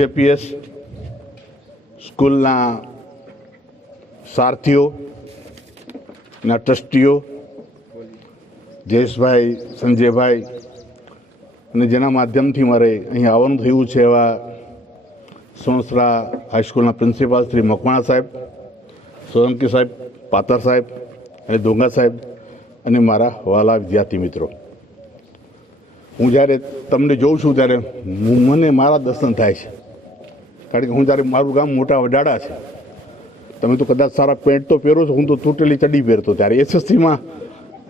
જેપીએસ સ્કૂલના સારથીઓ ના ટ્રસ્ટીઓ જયેશભાઈ, સંજયભાઈ અને જેના માધ્યમથી મારે અહીં આવવાનું થયું છે એવા સોણસરા હાઈસ્કૂલના પ્રિન્સિપાલ શ્રી મકવાણા સાહેબ, સોલંકી સાહેબ, પાતર સાહેબ અને દોંગા સાહેબ અને મારા વહાલા વિદ્યાર્થી મિત્રો, હું જ્યારે તમને જોઉં છું ત્યારે મને મારા દર્શન થાય છે. કારણ કે હું જ્યારે મારું ગામ મોટા વડાડા છે, તમે તો કદાચ સારા પેન્ટ તો પહેરો છો, હું તો તૂટેલી ચડી પહેરતો. ત્યારે એસએસસીમાં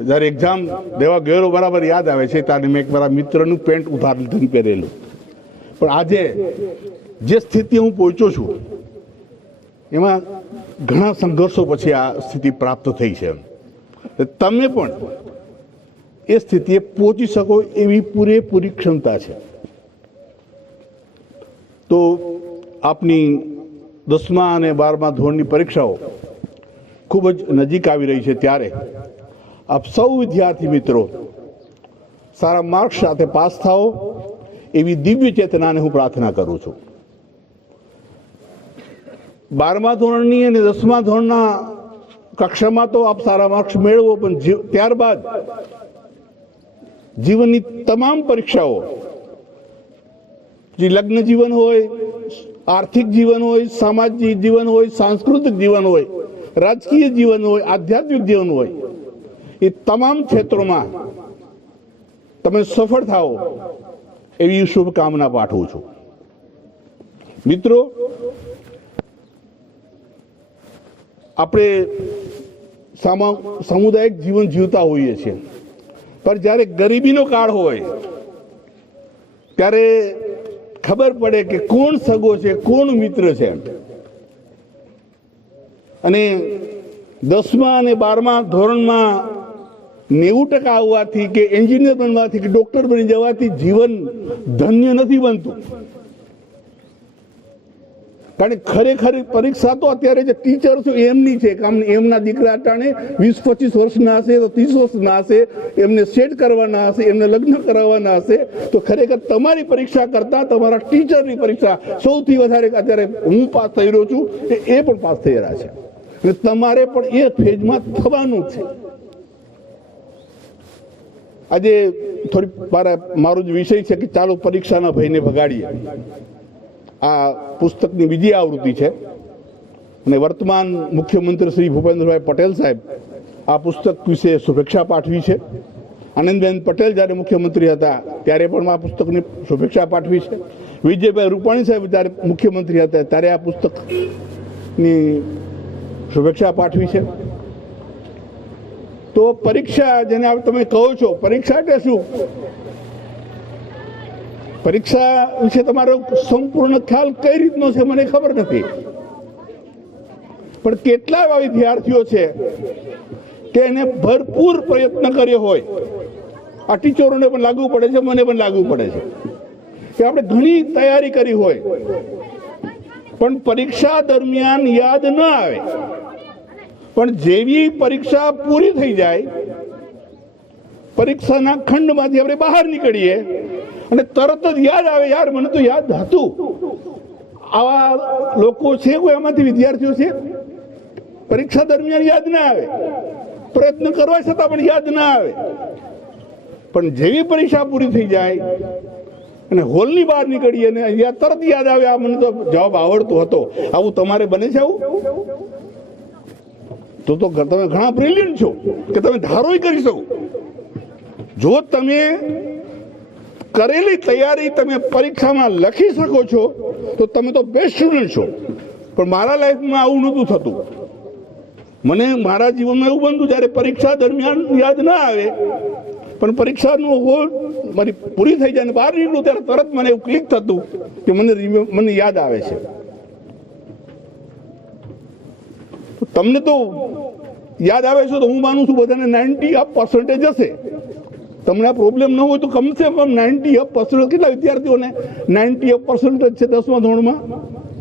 જ્યારે એક્ઝામ દેવા ગયેલો બરાબર યાદ આવે છે, ત્યારે મેં એક મારા મિત્રનું પેન્ટ ઉધાર લીધું પહેરેલું. પણ આજે જે સ્થિતિ હું પહોંચ્યો છું એમાં ઘણા સંઘર્ષો પછી આ સ્થિતિ પ્રાપ્ત થઈ છે. તમે પણ એ સ્થિતિએ પહોંચી શકો એવી પૂરેપૂરી ક્ષમતા છે. તો આપની 10મા અને 12મા ધોરણની પરીક્ષાઓ ખૂબ જ નજીક આવી રહી છે, ત્યારે આપ સૌ વિદ્યાર્થી મિત્રો સારા માર્ક્સ સાથે પાસ થાઓ એવી દિવ્ય ચેતનાને હું પ્રાર્થના કરું છું. 12મા ધોરણની અને 10મા ધોરણના કક્ષામાં તો આપ સારા માર્ક્સ મેળવો, પણ ત્યારબાદ જીવનની તમામ પરીક્ષાઓ, જે લગ્ન જીવન હોય, આર્થિક જીવન હોય, સામાજિક જીવન હોય, સાંસ્કૃતિક જીવન હોય, રાજકીય જીવન હોય, આધ્યાત્મિક જીવન હોય, એ તમામ ક્ષેત્રોમાં તમે સફળ થાઓ એવી શુભકામના પાઠવું છું. મિત્રો, આપણે સામુદાયિક જીવન જીવતા હોઈએ છીએ, પણ જ્યારે ગરીબીનો કાળ હોય ત્યારે ખબર પડે કે કોણ સગો છે, કોણ મિત્ર છે. અને 10મા અને 12મા ધોરણમાં 90% આવવાથી કે એન્જિનિયર બનવાથી કે ડોક્ટર બની જવાથી જીવન ધન્ય નથી બનતું. કારણ કે ખરેખર પરીક્ષા તો અત્યારે જે ટીચર છે એમની છે. એમના દીકરા અટાણે 20-25 વર્ષના હશે, તો 30 વર્ષના હશે, એમને સેટ કરવાના હશે, એમને લગ્ન કરાવવાના હશે. તો ખરેખર તમારી પરીક્ષા કરતા તમારા ટીચરની પરીક્ષા સૌથી વધારે અત્યારે હું પાસ થઈ રહ્યો છું, એ પણ પાસ થઈ રહ્યા છે. અને તમારે પણ એ ફેજમાં થવાનું છે. આજે થોડી મારો જ વિષય છે કે ચાલો પરીક્ષાના ભયને ભગાડીએ. આ પુસ્તકની બીજી આવૃત્તિ છે અને વર્તમાન મુખ્યમંત્રી શ્રી ભૂપેન્દ્રભાઈ પટેલ સાહેબ આ પુસ્તક વિશે શુભેચ્છા પાઠવી છે. આનંદબેન પટેલ જ્યારે મુખ્યમંત્રી હતા ત્યારે પણ આ પુસ્તકની શુભેચ્છા પાઠવી છે. વિજયભાઈ રૂપાણી સાહેબ જ્યારે મુખ્યમંત્રી હતા ત્યારે આ પુસ્તકની શુભેચ્છા પાઠવી છે. તો પરીક્ષા, જેને તમે કહો છો પરીક્ષા એટલે શું, પરીક્ષા વિશે તમારો સંપૂર્ણ ખ્યાલ કઈ રીતનો છે મને ખબર નથી. પણ કેટલા એવા વિદ્યાર્થીઓ છે કે એને ભરપૂર પ્રયત્ન કર્યો હોય. આ ટીચરોને પણ લાગુ પડે છે, મને પણ લાગુ પડે છે કે આપણે ઘણી તૈયારી કરી હોય પણ પરીક્ષા દરમિયાન યાદ ન આવે. પણ જેવી પરીક્ષા પૂરી થઈ જાય, પરીક્ષાના ખંડમાંથી આપણે બહાર નીકળીએ અને તરત જ યાદ આવે, યાર મને તો યાદ હતું. આવા લોકો છે કોઈ આમાંથી વિદ્યાર્થીઓ છે? પરીક્ષા દરમિયાન યાદ ના આવે, પ્રયત્ન કરવા છતાં પણ યાદ ના આવે. પણ જેવી પરીક્ષા પૂરી થઈ જાય અને હોલની બહાર નીકળીએ અને તરત યાદ આવે, આ મને તો જવાબ આવડતો હતો. આવું તમારે બને છે? આવું તો તમે ઘણા બ્રિલિયન્ટ છો કે તમે ધારો કરી શકો. જો તમે કરેલી તૈયારી તમે પરીક્ષામાં લખી શકો છો તો તમે તો બેસ્ટ સ્ટુડન્ટ છો. પણ મારા લાઈફમાં આવું નહોતું થતું. મને મારા જીવનમાં એવું બનતું જ્યારે પરીક્ષા દરમિયાન યાદ ના આવે, પણ પરીક્ષાનો હોલ મારી પૂરી થઈ જાય ને બહાર નીકળું ત્યારે તરત મને એવું ક્લિક થતું કે મને યાદ આવે છે. તમને તો યાદ આવે છે તો હું માનું છું બધાને 90% હશે. તમને આ પ્રોબ્લેમ ન હોય તો કમસે કમ 90%. કેટલા વિદ્યાર્થીઓને 90% છે 10મા ધોરણમાં?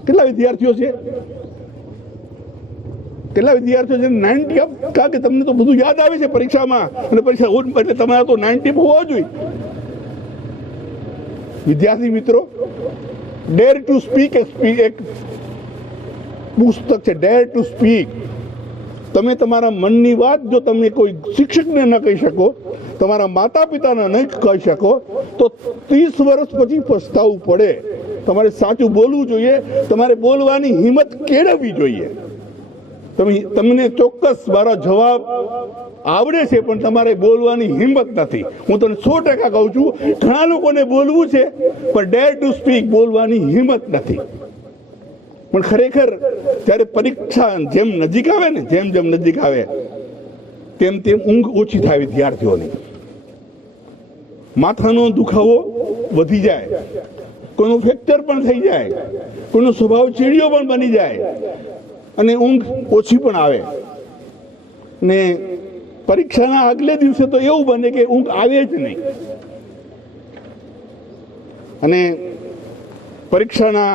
કેટલા વિદ્યાર્થીઓ છે? કેટલા વિદ્યાર્થીઓ છે 90? કારણ કે તમને તો બધું યાદ આવે છે પરીક્ષામાં, અને પરીક્ષા એટલે તમારા તો 90 હોવા જોઈએ. વિદ્યાર્થી મિત્રો, ડેર ટુ સ્પીક એક પુસ્તક છે, ડેર ટુ સ્પીક. તમે તમારા મનની વાત જો તમે કોઈ શિક્ષકને ન કહી શકો, તમારા માતા પિતાને નહીં કહી શકો, તો 30 વર્ષ પછી પસ્તાવવું પડે. તમારે સાચું બોલવું જોઈએ, તમારે બોલવાની હિંમત કેળવવી જોઈએ. તમને ચોક્કસ મારો જવાબ આવડે છે, પણ તમારે બોલવાની હિંમત નથી. હું તમને 100% કહું છું, ઘણા લોકોને બોલવું છે પણ ડેર ટુ સ્પીક બોલવાની હિંમત નથી. પણ ખરેખર જ્યારે પરીક્ષા જેમ નજીક આવે ને, જેમ નજીક આવે તેમ ઊંઘ ઓછી થાય વિદ્યાર્થીઓની. માથાનો દુખાવો વધી જાય, કોઈનું ફ્રેક્ચર પણ થઈ જાય, કોઈનો સ્વભાવ ચીડિયો પણ બની જાય અને ઊંઘ ઓછી પણ આવે. ને પરીક્ષાના આગલે દિવસે તો એવું બને કે ઊંઘ આવે જ નહીં. અને પરીક્ષાના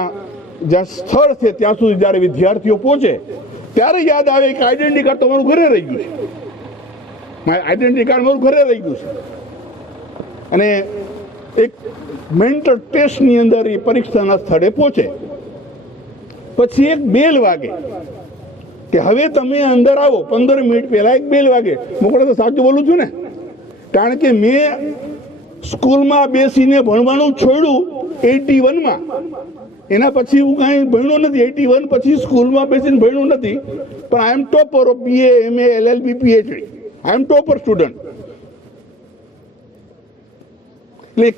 જ્યાં સ્થળ છે ત્યાં સુધી જ્યારે વિદ્યાર્થીઓ પહોંચે ત્યારે યાદ આવે કે આઈડેન્ટિટી કાર્ડ તો મારું ઘરે રહી ગયું છે, મારું આઈડેન્ટિટી કાર્ડ મારું ઘરે રહી ગયું છે. અને એક મેન્ટલ ટેસ્ટની અંદર એ પરીક્ષાના સ્થળે પહોંચે પછી એક બેલ વાગે કે હવે તમે અંદર આવો. 15 મિનિટ પહેલા એક બેલ વાગે. મોકળે તો સાચું બોલું છું ને, કારણ કે મેં સ્કૂલમાં બેસીને ભણવાનું છોડ્યું 81માં. એના પછી હું કાંઈ ભણ્યો નથી. 81 પછી સ્કૂલમાં બેસીને ભણ્યું નથી, પણ I am topper of BA, MA, LLB, PhD. I am topper student. એટલે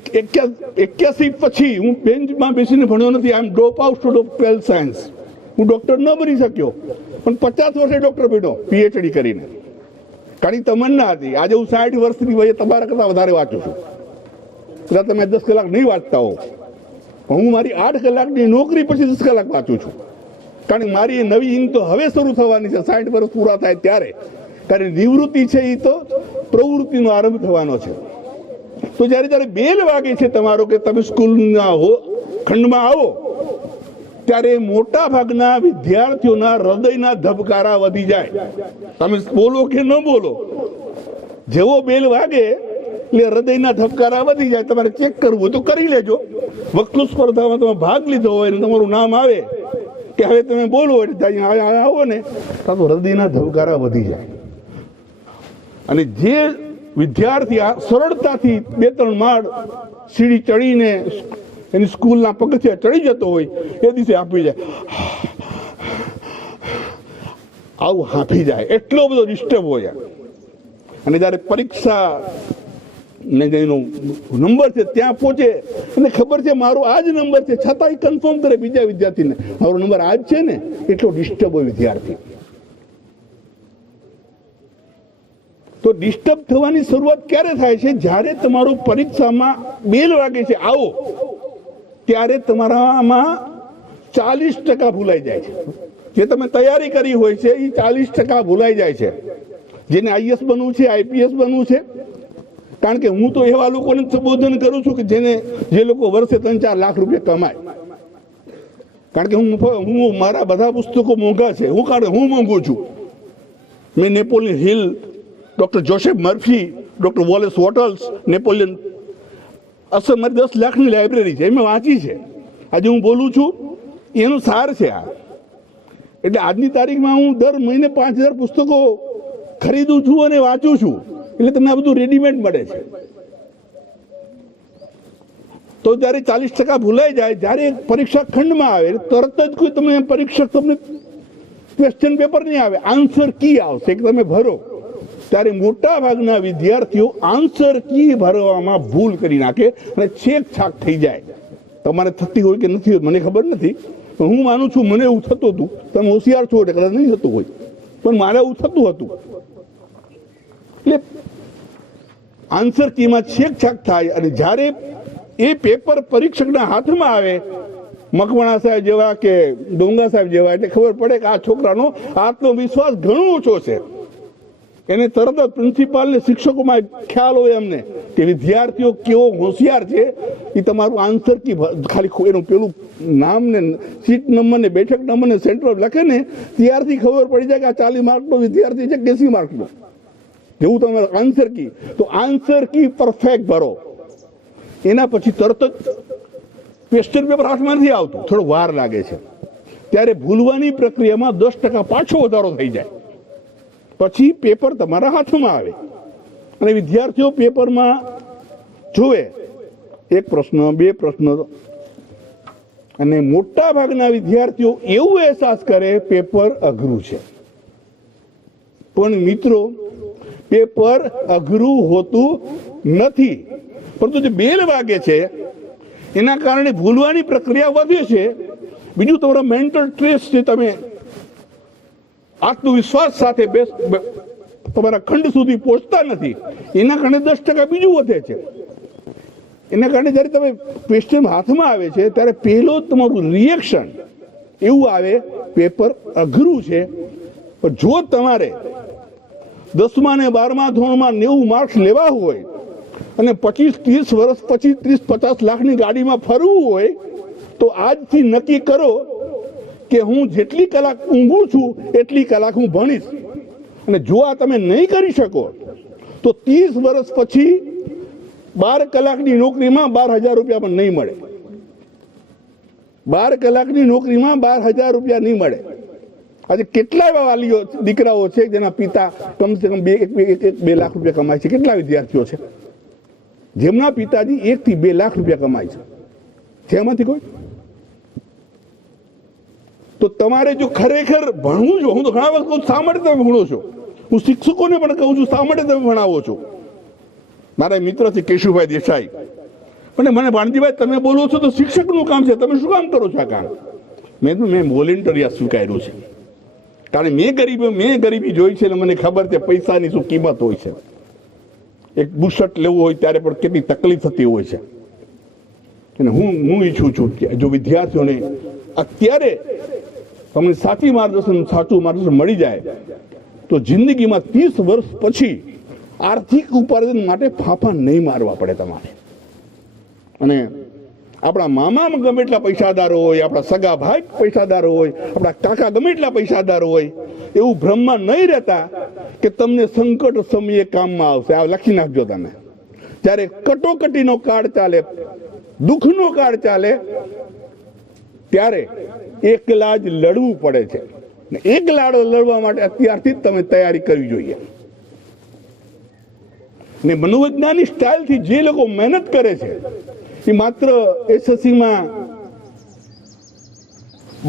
81 પછી હું બેન્ચમાં બેસીને ભણ્યો નથી. I am drop out student of 12th science. હું ડોક્ટર ન બની શક્યો, પણ 50 વર્ષે ડોક્ટર બન્યો PhD કરીને. કારણ તમન્ના હતી. આજે હું 60 વર્ષની વયે તમારા કરતાં વધારે વાંચું છું. એટલે તમે 10 કલાક નહીં વાંચતા હો, હું મારી 8 કલાકની નોકરી પછી 10 કલાક વાંચું છું. કારણ કે મારી નવી ઈંગ તો હવે શરૂ થવાની છે, 60 વર્ષ પૂરા થાય ત્યારે. કારણ નિવૃત્તિ છે એ તો પ્રવૃત્તિનો આરંભ થવાનો છે. તો જ્યારે બેલ વાગે છે તમારો કે તમે સ્કૂલના ખંડમાં આવો, ત્યારે મોટા ભાગના વિદ્યાર્થીઓના હૃદયના ધબકારા વધી જાય. તમે બોલો કે ન બોલો, જેવો બેલ વાગે એટલે હૃદયના ધબકારા વધી જાય. તમારે ચેક કરવું હોય તો કરી લેજો. વક્તૃત્વ સ્પર્ધામાં તમે ભાગ લીધો હોય અને તમારું નામ આવે કે હવે તમે બોલો એટલે આવો ને, તો હૃદયના ધબકારા વધી જાય. અને જે વિદ્યાર્થી આ સરળતાથી 2-3 માળ સીડી ચડીને એની સ્કૂલના પગથિયા ચડી જતો હોય એ દિવસે હાંફી જાય, આવું હાંફી જાય. એટલો બધો ડિસ્ટર્બ હોય. અને જ્યારે પરીક્ષા ને જેનો નંબર છે ત્યાં પહોંચે અને ખબર છે મારો આ જ નંબર છે, છતાંય કન્ફર્મ કરે બીજા વિદ્યાર્થીને મારો નંબર આ જ છે ને, એટલો ડિસ્ટર્બ હોય વિદ્યાર્થી. તો ડિસ્ટર્બ થવાની શરૂઆત ક્યારે થાય છે? જ્યારે તમારો પરીક્ષામાં બેલ વાગે છે આવો, ત્યારે તમારામાં 40% ભૂલાઈ જાય છે. જે તમે તૈયારી કરી હોય છે એ 40% ભૂલાઈ જાય છે. જેને IAS બનવું છે, IPS બનવું છે. કારણ કે હું તો એવા લોકોને સંબોધન કરું છું કે જે લોકો વર્ષે 3-4 લાખ રૂપિયા કમાય. કારણ કે હું મારા બધા પુસ્તકો મોંઘા છે. હું મોંઘું છું. મેં Napoleon Hill, doctor Joseph Murphy, doctor Wallace Wattles, Napoleon, અસર મારી 10 લાખની લાઇબ્રેરી છે, એમાં વાંચી છે. આજે હું બોલું છું એનું સાર છે આ. એટલે આજની તારીખમાં હું દર મહિને 5000 પુસ્તકો ખરીદું છું અને વાંચું છું. એટલે તમને આ બધું રેડીમેડ મળે છે. તો જ્યારે 40% ભૂલાઈ જાય, જ્યારે પરીક્ષા ખંડમાં આવે તરત જ કોઈ તમને પરીક્ષક તમને ક્વેશ્ચન પેપર નહીં આવે, આન્સર કી આવશે કે તમે ભરો. ત્યારે મોટા ભાગના વિદ્યાર્થીઓ આન્સર કી ભરવામાં ભૂલ કરી નાખે અને છેકછાક થઈ જાય. તમારે થતી હોય કે નથી મને ખબર નથી, પણ હું માનું છું મને એવું થતું હતું. તમે હોશિયાર છો એટલે કદાચ નહીં થતું હોય, પણ મારે એવું થતું હતું. એટલે આન્સર કીમાં છેકછાક થાય અને જ્યારે એ પેપર પરીક્ષકના હાથમાં આવે, મકવાણા સાહેબ જેવા કે ડોંગા સાહેબ જેવા, એટલે ખબર પડે કે આ છોકરાનો આત્મવિશ્વાસ ઘણો ઓછો છે. એને તરત જ પ્રિન્સિપાલને, શિક્ષકોમાં ખ્યાલ હોય એમને કે વિદ્યાર્થીઓ કેવો હોશિયાર છે. એ તમારું આન્સર કી ખાલી એનું પેલું નામ ને સીટ નંબર ને બેઠક નંબર ને સેન્ટર લખે ને ત્યારથી ખબર પડી જાય કે આ 40 માર્કનો વિદ્યાર્થી છે કે 80 માર્કનો. જેવું તમારું આન્સર કી, તો આન્સર કી પરફેક્ટ ભરો. એના પછી તરત જ ક્વેશ્ચન પેપર હાથમાં નથી આવતું, થોડો વાર લાગે છે, ત્યારે ભૂલવાની પ્રક્રિયામાં 10% પાછો વધારો થઈ જાય, પછી પેપર તમારા હાથમાં આવે અને વિદ્યાર્થીઓ પેપરમાં જોવે એક પ્રશ્ન, બે પ્રશ્ન, અને મોટા ભાગના વિદ્યાર્થીઓ એવું અહેસાસ કરે પેપર અઘરું છે. પણ મિત્રો, પેપર અઘરું હોતું નથી, પરંતુ જે બેલ વાગે છે એના કારણે ભૂલવાની પ્રક્રિયા વધે છે. બીજું તમારો મેન્ટલ સ્ટ્રેસ છે, તમે આત્મવિશ્વાસ સાથે તમારા ખંડ સુધી પહોંચતા નથી, એના કારણે 10% બીજું વધે છે. એના કારણે જ્યારે તમે ક્વેશ્ચન હાથમાં આવે છે ત્યારે પહેલો તમારું રિએક્શન એવું આવે પેપર અઘરું છે. પણ જો તમારે 10મા અને 12મા ધોરણમાં 90 માર્ક્સ લેવા હોય અને 25-30 વર્ષ પછી 30-50 લાખની ગાડીમાં ફરવું હોય તો આજથી નક્કી કરો કે હું જેટલી કલાક ઊંઘું છું એટલી કલાક હું ભણીશ. અને જો આ તમે નહીં કરી શકો તો 30 વર્ષ પછી 12 કલાકની નોકરીમાં 12,000 રૂપિયા પણ નહીં મળે. 12 કલાકની નોકરીમાં 12,000 રૂપિયા નહીં મળે. આજે કેટલા એવા વાલીઓ દીકરાઓ છે જેના પિતા કમસે કમ 2 લાખ રૂપિયા કમાય છે? કેટલા વિદ્યાર્થીઓ છે જેમના પિતાજી 1 થી 2 લાખ રૂપિયા કમાય છે? જેમાંથી કોઈ? તો તમારે જો ખરેખર ભણવું છે, હું તો ઘણા વખત શા માટે તમે ભણો છો, હું શિક્ષકોને પણ કહું છું શા માટે તમે ભણાવો છો. મારા મિત્ર છે કેશુભાઈ દેસાઈ, અને મને ભાણજીભાઈ તમે બોલો છો તો શિક્ષકનું કામ છે, તમે શું કામ કરો છો આ કામ? મેં વોલેન્ટરી સ્વીકાર્યું છે, કારણ મેં ગરીબી જોઈ છે અને મને ખબર છે પૈસાની શું કિંમત હોય છે. એક બુશર્ટ લેવું હોય ત્યારે પણ કેટલી તકલીફ થતી હોય છે. અને હું ઈચ્છું છું કે જો વિદ્યાર્થીઓને અત્યારે તમને સાચું માર્ગદર્શન મળી જાય તો જિંદગીમાં 30 વર્ષ પછી આર્થિક ઉપાર્જન માટે ફાંફા નહીં મારવા પડે તમારે. અને આપણા મામા ગમે એટલા પૈસાદારો હોય, આપણા સગા ભાઈ પૈસાદારો હોય, આપણા કાકા ગમે એટલા પૈસાદારો હોય, એવું ભ્રમમાં નહીં રહેતા કે તમને સંકટ સમયે કામમાં આવશે. આ લખી નાખજો તમે. જ્યારે કટોકટીનો કાળ ચાલે, દુઃખનો કાળ ચાલે, ત્યારે એકલા જ લડવું પડે છે. એકલા લડવા માટે અત્યારથી જ તમે તૈયારી કરવી જોઈએ. ને મનોવૈજ્ઞાનિક સ્ટાઇલથી જે લોકો મહેનત કરે છે એ માત્ર એસએસસીમાં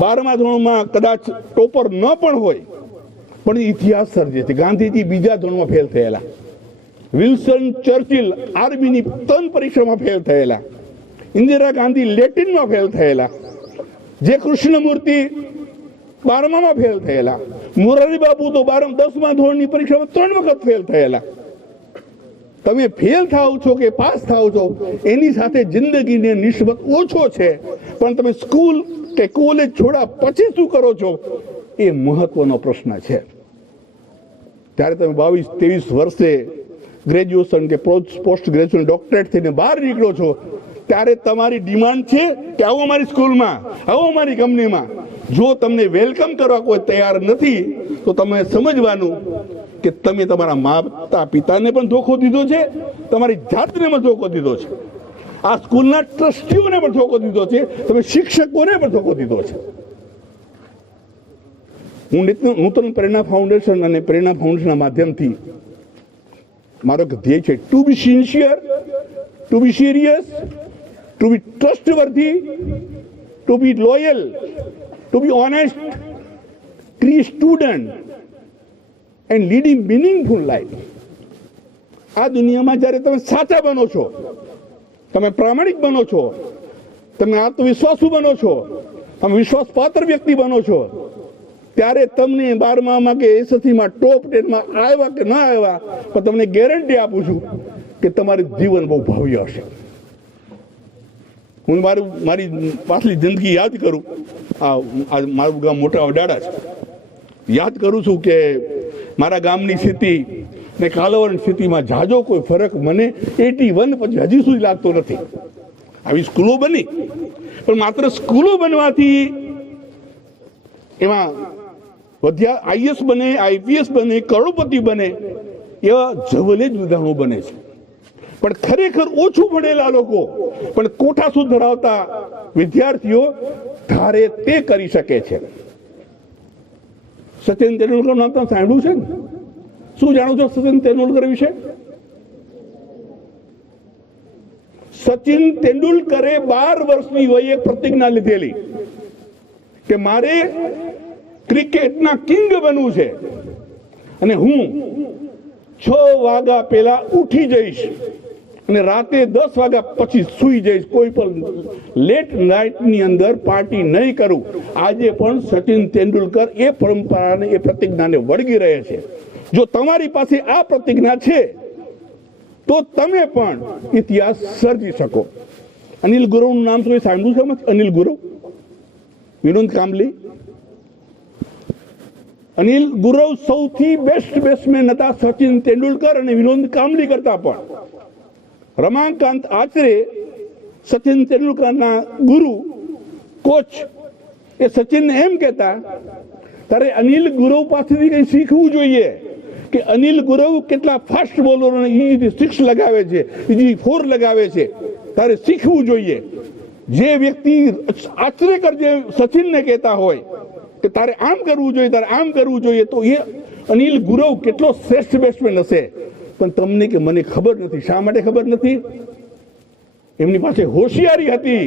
12મા ધોરણમાં કદાચ ટોપર ન પણ હોય, પણ ઇતિહાસ સર્જે છે. ગાંધીજી 2જા ધોરણમાં ફેલ થયેલા, વિલ્સન ચર્ચિલ આર્મીની 3 પરીક્ષામાં ફેલ થયેલા, ઇન્દિરા ગાંધી લેટિનમાં ફેલ થયેલા, જે કૃષ્ણમૂર્તિ 12મામાં ફેલ થયેલા, મોરારી બાપુ તો 10મા ધોરણની પરીક્ષામાં 3 વખત ફેલ થયેલા. તમે ફેલ થાવ છો કે પાસ થાવ છો એની સાથે જિંદગીને નિસ્બત ઓછો છે, પણ તમે સ્કૂલ કે કોલેજ છોડા પછી શું કરો છો એ મહત્વનો પ્રશ્ન છે. ત્યારે તમે 22-23 વર્ષે ગ્રેજ્યુએશન કે પોસ્ટ ગ્રેજ્યુએશન ડોક્ટરેટ થઈને બહાર નીકળો છો, ત્યારે તમારી ડિમાન્ડ છે કે આવો અમારી સ્કૂલમાં, આવો અમારી કંપનીમાં. જો તમને વેલકમ કરવા કોઈ તૈયાર નથી તો તમે સમજવાનું કે તમે તમારા માતા પિતાને પણ ધોખો દીધો છે, તમારી જાતને પણ ધોખો દીધો છે, આ સ્કૂલના ટ્રસ્ટીઓને પણ ધોખો દીધો છે, તમે શિક્ષકોને પણ ધોખો દીધો છે. હું નૂતન પ્રેરણા ફાઉન્ડેશન અને પ્રેરણા ફાઉન્ડેશનના માધ્યમથી મારો એક ધ્યેય છે to be sincere, to be serious, to be trustworthy, to be loyal, to be honest, true student and leading meaningful life. આ દુનિયામાં જ્યારે તમે સાચા બનો છો, તમે પ્રામાણિક બનો છો, તમે આત્મવિશ્વાસુ બનો છો, તમે વિશ્વાસપાત્ર વ્યક્તિ બનો છો, ત્યારે તમને 12માં કે એસએસસીમાં ટોપ 10માં આવ્યા કે ના આવ્યા, પણ તમને ગેરંટી આપું છું કે તમારું જીવન બહુ ભવ્ય હશે. હું મારી પાછલી જિંદગી યાદ કરું, મારું ગામ મોટા વડાડા છે, યાદ કરું છું કે મારા ગામની સ્થિતિ ને કાલાવડ સ્થિતિમાં જાજો કોઈ ફરક મને 81 પછી હજી સુધી લાગતો નથી. આવી સ્કૂલો બની, પણ માત્ર સ્કૂલો બનવાથી એમાં વધ્યા આઈએસ બને, આઈપીએસ બને, કરોડપતિ બને એવા જવલે જ ઉદાહરણો બને છે. પણ ખરેખર ઓછું ભણેલા લોકો પણ કોઠાસૂદ ધરાવતા વિદ્યાર્થીઓ ધારે તે કરી શકે છે. સચિન તેંડુલકરનું નામ તમે સાંભળ્યું છે ને? શું જાણો છો સચિન તેંડુલકર વિશે? સચિન તેંડુલકરે 12 વર્ષની વયે એક પ્રતિજ્ઞા લીધેલી કે મારે ક્રિકેટના કિંગ બનવું છે અને હું 6 વાગ્યા પહેલા ઉઠી જઈશ અને રાતે 10 વાગ્યા પછી સૂઈ જઈશ. કોઈ પણ લેટ નાઇટની અંદર પાર્ટી નહીં કરું. આજે પણ સચિન તેંડુલકર એ પરંપરાને, એ પ્રતિજ્ઞાને વળગી રહે છે. જો તમારી પાસે આ પ્રતિજ્ઞા છે તો તમે પણ ઇતિહાસ સર્જી શકો. અનિલ ગુરવનું નામ તમે સાંભળ્યું છે? અનિલ ગુરવ, વિનોદ કાંબલી. અનિલ ગુરવ સૌથી બેસ્ટ બેટ્સમેન હતા સચિન તેંડુલકર અને વિનોદ કાંબલી કરતા પણ. રમાકાંત આચરે સચિન તેંડુલકરના ગુરુ, કોચ, એ સચિનને એમ કહેતા તારે અનિલ ગુરવ પાસેથી કંઈ શીખવું જોઈએ કે અનિલ ગુરવ કેટલા ફાસ્ટ બોલરોને ઈ 6 લગાવે છે, ઈ 4 લગાવે છે, તારે શીખવું જોઈએ. જે વ્યક્તિ આચરેકર જે સચિનને કહેતા હોય કે તારે આમ કરવું જોઈએ, તારે આમ કરવું જોઈએ, તો એ અનિલ ગુરવ કેટલો શ્રેષ્ઠ બેટ્સમેન હશે. પણ તમને કે મને ખબર નથી. શા માટે ખબર નથી? એમની પાસે હોશિયારી હતી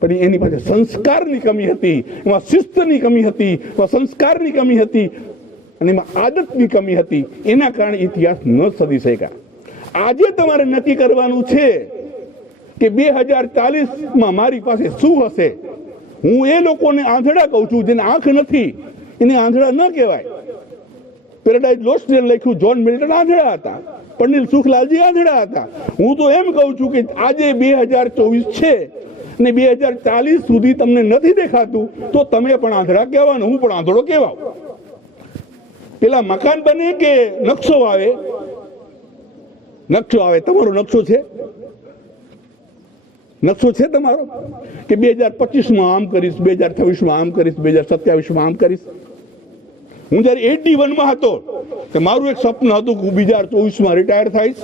પણ એની પાસે સંસ્કારની કમી હતી, એમાં શિસ્તની કમી હતી, એમાં સંસ્કારની કમી હતી અને એમાં આદતની કમી હતી. એના કારણે ઇતિહાસ ન સદી શક્યા. આજે તમારે નક્કી કરવાનું છે કે 2040માં મારી પાસે શું હશે. હું એ લોકોને આંધળા કહું છું જેને આંખ નથી, એને આંધળા ન કહેવાય. પેરાડાઇઝ લોસ્ટ લખ્યું જ્હોન મિલ્ટન આંધળા હતા, પંડિત સુખલાલજી આંધળા હતા. હું તો એમ કહું છું કે આજે 2024 છે ને 2040 સુધી તમને નથી દેખાતું તો તમે પણ આંધળા કહેવાનું, હું પણ આંધળો કહેવાઉં. પેલા મકાન બને કે નકશો આવે? નકશો આવે. તમારો નકશો છે? નકશો છે તમારો કે 2025માં આમ કરીશ, 2026માં આમ કરીશ, 2027માં આમ કરીશ? હું જયારે 81માં હતો કે મારું એક સપનું હતું કે હું 2024માં રિટાયર થઈશ,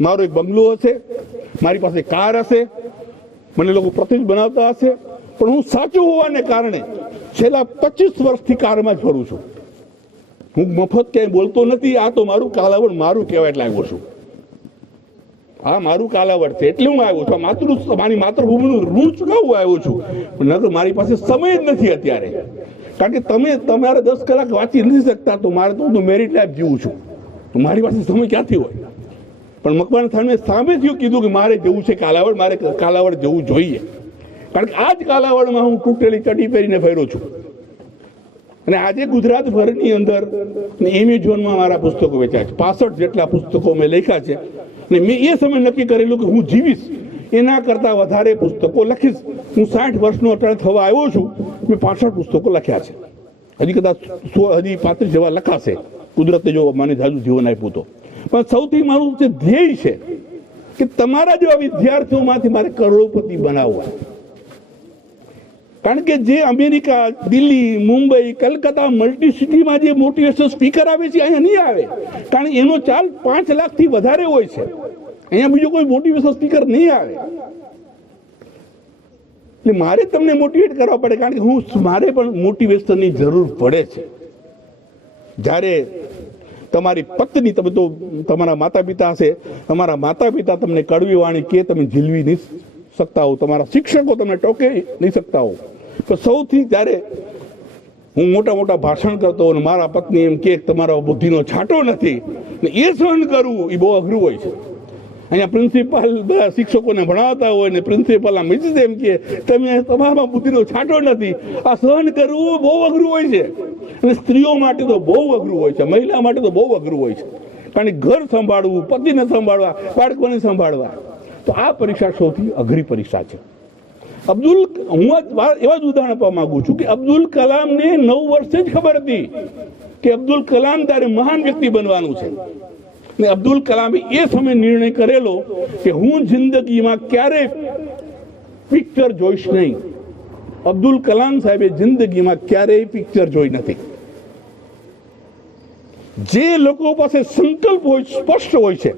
મારો એક બંગલો હશે, મારી પાસે કાર હશે, મને લોકો પ્રતિજ બનાવતા હશે. પણ હું સાચું હોવાને કારણે છેલ્લા 25 વર્ષથી કારમાં જ ફરું છું. હું મફત ક્યાંય બોલતો નથી. આ તો મારું કાલાવડ મારું કહેવાય એટલે આવ્યો છું. આ મારું કાલાવડ છે એટલે હું આવ્યો છું. મારી માતૃભૂમિનું ઋણ ચૂકવવા આવ્યો છું. નકર મારી પાસે સમય જ નથી અત્યારે. કારણ કે તમારે 10 કલાક વાંચી નથી શકતા, તો મારે તો હું મેરિટ લાઈફ જીવું છું, તો મારી પાસે સમય ક્યાંથી હોય? પણ મકવાણા સાહેબે સામેથી કીધું કે મારે જવું છે કાલાવડ, મારે કાલાવડ જવું જોઈએ. કારણ કે આ જ કાલાવડમાં હું તૂટેલી ચડી પહેરીને ફર્યો છું. અને આજે ગુજરાતભરની અંદર એમેઝોનમાં મારા પુસ્તકો વેચાય છે. 65 જેટલા પુસ્તકો મેં લખ્યા છે. અને મેં એ સમય નક્કી કરેલું કે હું જીવીશ એના કરતાં વધારે પુસ્તકો લખીશ. હું 60 વર્ષનો અત્યારે થવા આવ્યો છું, મેં 65 પુસ્તકો લખ્યા છે. હજી કદાચ 35 જેવા લખાશે, કુદરતે જો મને જાજુ જીવન આપ્યું તો. પણ સૌથી મારું જે ધ્યેય છે કે તમારા જેવા વિદ્યાર્થીઓમાંથી મારે કરોડપતિ બનાવવા. કારણ કે જે અમેરિકા, દિલ્હી, મુંબઈ, કલકત્તા મલ્ટી સિટીમાં જે મોટિવેશન સ્પીકર આવે છે અહીંયા નહીં આવે. કારણ એનો ચાલ 5 લાખથી વધારે હોય છે. અહીંયા બીજો કોઈ મોટિવેશન સ્પીકર નહીં આવે. એટલે મારે તમને મોટિવેટ કરવા પડે. કારણ કે મારે પણ મોટિવેશનની જરૂર પડે છે. જ્યારે તમારી પત્ની, તમે તો તમારા માતા પિતા હશે, તમારા માતા પિતા તમને કડવી વાણી કે તમે ઝીલવી નહીં શકતા હો, તમારા શિક્ષકો તમને ટોકે નહીં શકતા હો. તો સૌથી જ્યારે હું મોટા ભાષણ કરતો અને મારા પત્ની એમ કે તમારા બુદ્ધિનો છાંટો નથી, ને એ સહન કરવું એ બહુ અઘરું હોય છે. અહીંયા પ્રિન્સિપાલ બધા શિક્ષકોને ભણાવતા હોય ને પ્રિન્સિપાલના મિસિસ એમ કે તમારામાં બુદ્ધિનો છાંટો નથી. આ સહન કરવું બહુ અઘરું હોય છે. અને સ્ત્રીઓ માટે તો બહુ અઘરું હોય છે, મહિલા માટે તો બહુ અઘરું હોય છે. કારણ કે ઘર સંભાળવું, પતિને સંભાળવા, બાળકોને સંભાળવા, તો આ પરીક્ષા સૌથી અઘરી પરીક્ષા છે. હું એવા જ ઉદાહરણ આપવા માંગુ છું કે અબ્દુલ કલામને 9 વર્ષે જ ખબર હતી કે અબ્દુલ કલામ તારે મહાન વ્યક્તિ બનવાનું છે. ને અબ્દુલ કલામે એ સમય નિર્ણય કરેલો કે હું જિંદગીમાં ક્યારેય પિક્ચર જોઈશ નહીં. અબ્દુલ કલામ સાહેબે જિંદગીમાં ક્યારેય પિક્ચર જોઈ નથી. જે લોકો પાસે સંકલ્પ હોય, સ્પષ્ટ હોય છે,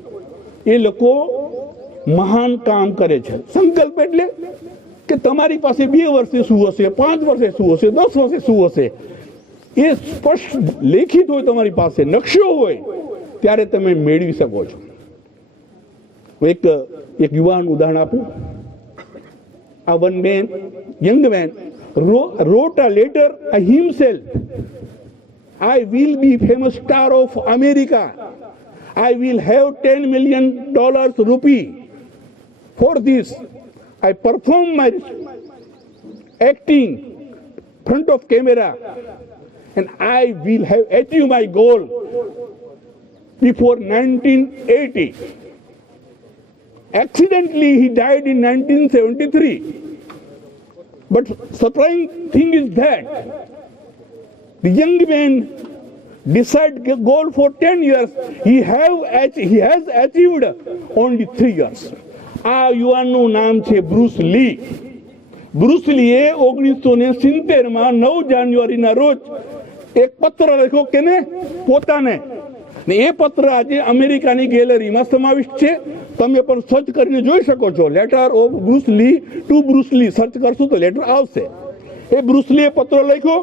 એ લોકો મહાન કામ કરે છે. સંકલ્પ એટલે કે તમારી પાસે 2 વર્ષે શું હશે, 5 વર્ષે શું હશે, 10 વર્ષે શું હશે, એ સ્પષ્ટ લેખિત હોય તમારી પાસે, નકશો હોય, ત્યારે તમે મેળવી શકો છો. એક યુવાન ઉદાહરણ આપું. A one man, young man, wrote a letter himself. I will be famous star of America. I will have $10 million rupee. For this, I perform my acting front of camera, and I will have achieved my goal before 1980. Accidentally, he died in 1973. But surprising thing is that the young man decided goal for 10 years. He has achieved only 3 years. આ યુવાનનું નામ છે Bruce લી. Bruce લીએ 1970માં 9 જાન્યુઆરીના રોજ એક પત્ર લખ્યો કેને, પોતાને. ને એ પત્ર આજે અમેરિકાની ગેલેરીમાં સમાવિષ્ટ છે. તમે પણ સર્ચ કરીને જોઈ શકો છો. લેટર ઓફ બ્રુસ લી ટુ બ્રુસ લી સર્ચ કરશું તો લેટર આવશે. એ બ્રુસ લીએ પત્ર લખ્યો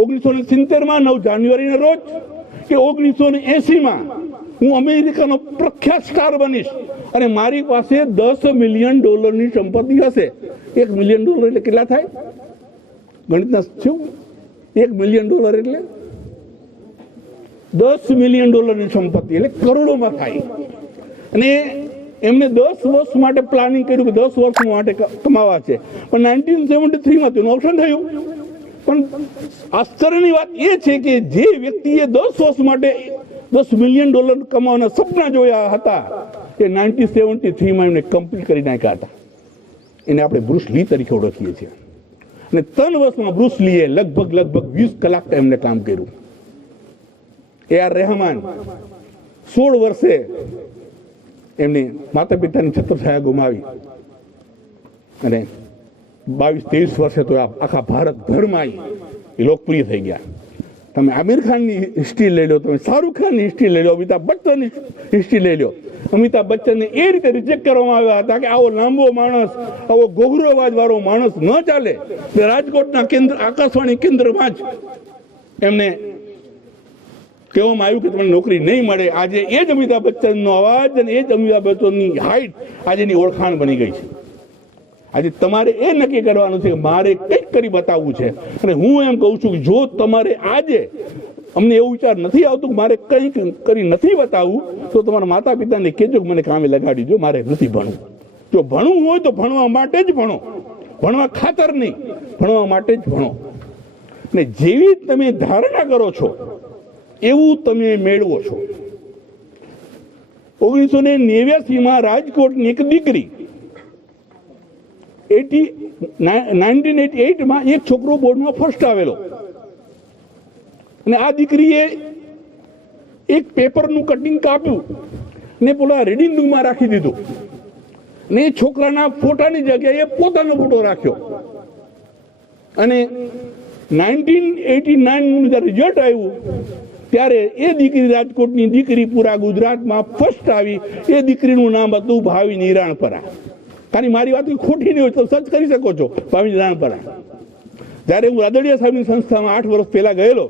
1970માં 9 જાન્યુઆરીના રોજ કે 1980માં હું અમેરિકાનો પ્રખ્યાત સ્ટાર બનીશ અને મારી પાસે $10 મિલિયન સંપત્તિ હશે. $1 મિલિયન એટલે કેટલા થાય? ગણિતના શું? $1 મિલિયન એટલે $10 મિલિયન સંપત્તિ એટલે કરોડોમાં થાય. અને એમને 10 વર્ષ માટે પ્લાનિંગ કર્યું કે 10 વર્ષ માટે કમાવા છે, પણ 1973માં તેનું અવસાન થયું. પણ આશ્ચર્યની વાત એ છે કે જે વ્યક્તિએ 10 વર્ષ માટે $10 મિલિયન કમાવાના સપના જોયા હતા એ 1973માં એમને કમ્પ્લીટ કરી નાખ્યા હતા. એને આપણે બ્રુસ લી તરીકે ઓળખીએ છીએ. અને 3 વર્ષમાં બ્રુસ લીએ લગભગ 20 કલાક એમને કામ કર્યું. A.R. રહેમાન 16 વર્ષે એમની માતા પિતાની છત્રછાયા ગુમાવી અને 22-23 વર્ષે તો આખા ભારતભરમાં એ લોકપ્રિય થઈ ગયા. તમે આમિર ખાનની હિસ્ટ્રી લઈ લો, તમે શાહરૂખ ખાનની હિસ્ટ્રી લઈ લો, અમિતાભ બચ્ચનની હિસ્ટ્રી લઈ લો. અમિતાભ બચ્ચનને એ રીતે રિજેક્ટ કરવામાં આવ્યા હતા કે આવો લાંબો માણસ, આવો ઘોઘરો અવાજ વાળો માણસ ન ચાલે. રાજકોટના આકાશવાણી કેન્દ્રમાં જ એમને કહેવામાં આવ્યું કે તમને નોકરી નહીં મળે. આજે એ જ અમિતાભ બચ્ચનનો અવાજ અને એ જ અમિતાભ બચ્ચનની હાઈટ આજે એની ઓળખાણ બની ગઈ છે. આજે તમારે એ નક્કી કરવાનું છે કે મારે કંઈક કરી બતાવવું છે. અને હું એમ કહું છું કે જો તમારે આજે અમને એવું વિચાર નથી આવતું કે મારે કંઈક કરી નથી બતાવવું, તો તમારા માતા પિતાને કહેજો કે મને કામે લગાડી દો, મારે નથી ભણવું. જો ભણવું હોય તો ભણવા માટે જ ભણો, ભણવા ખાતર નહીં, ભણવા માટે જ ભણો. અને જેવી તમે ધારણા કરો છો એવું તમે મેળવો છો. 1989માં રાજકોટની એક દીકરી, 1988માં એક છોકરો બોર્ડમાં ફર્સ્ટ આવેલો, અને આ દીકરીએ એક પેપરનું કટિંગ કાપ્યું ને પેલા રીડિંગ રૂમમાં રાખી દીધું ને એ છોકરાના ફોટાની જગ્યાએ પોતાનો ફોટો રાખ્યો. અને 1989નું જ્યારે રિઝલ્ટ આવ્યું ત્યારે એ દીકરી, રાજકોટની દીકરી, પૂરા ગુજરાતમાં ફર્સ્ટ આવી. એ દીકરીનું નામ હતું ભાવિની નિરાણપરા. કારણ મારી વાત ખોટી નહીં હોય તો સર્ચ કરી શકો છો, ભાવિની નિરાણપરા. જ્યારે હું રાદડિયા સાહેબની સંસ્થામાં 8 વર્ષ પહેલા ગયેલો,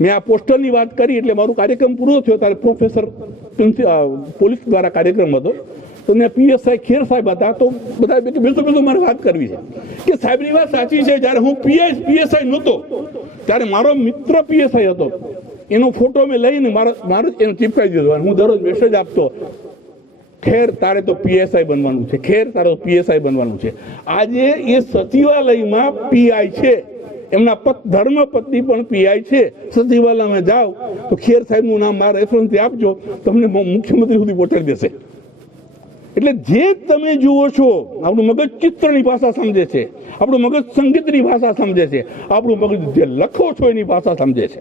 મેં આ પોસ્ટરની વાત કરી એટલે મારો કાર્યક્રમ પૂરો થયો. ત્યારે પ્રોફેસર પોલીસ દ્વારા કાર્યક્રમ હતો, તો મેં PSI ખેર સાહેબ હતા. તો બધા બેસો મારે વાત કરવી છે કે સાહેબની વાત સાચી છે. જ્યારે હું PSI નહોતો ત્યારે મારો મિત્ર PSI હતો, એનો ફોટો મેં લઈને મારો એને ચીપકાવી દીધો. હું દરરોજ મેસેજ આપતો, ખેર તારે તો PSI બનવાનું છે, ખેર તારે તો PSI બનવાનું છે. આજે એ સચિવાલયમાં PI છે, એમના ધર્મપત્ની પણ PI છે. સચિવાલયમાં જાઓ તો ખેર સાહેબનું નામ મારા રેફરન્સથી આપજો, તમને મુખ્યમંત્રી સુધી પહોંચાડી દેશે. એટલે જે તમે જુઓ છો, આપણું મગજ ચિત્રની ભાષા સમજે છે, આપણું મગજ સંગીતની ભાષા સમજે છે, આપણું મગજ જે લખો છો એની ભાષા સમજે છે.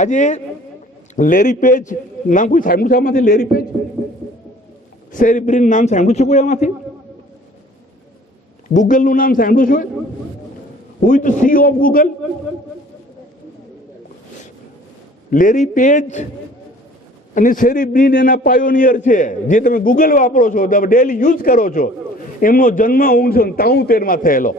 આજે લેરી પેજ નામ કોઈ સાંભળ્યું છે આમાંથી? લેરી પેજ, સેરિબ્રિન નામ સાંભળ્યું છે કોઈ આમાંથી? ગૂગલનું નામ સાંભળ્યું છે? Who is the CEO of Google? Larry page અને સેરેબ્રીન એના પાયોનિયર છે, જે તમે ગૂગલ વાપરો છો, તમે ડેલી યુઝ કરો છો. એમનો જન્મ 1973 થયેલો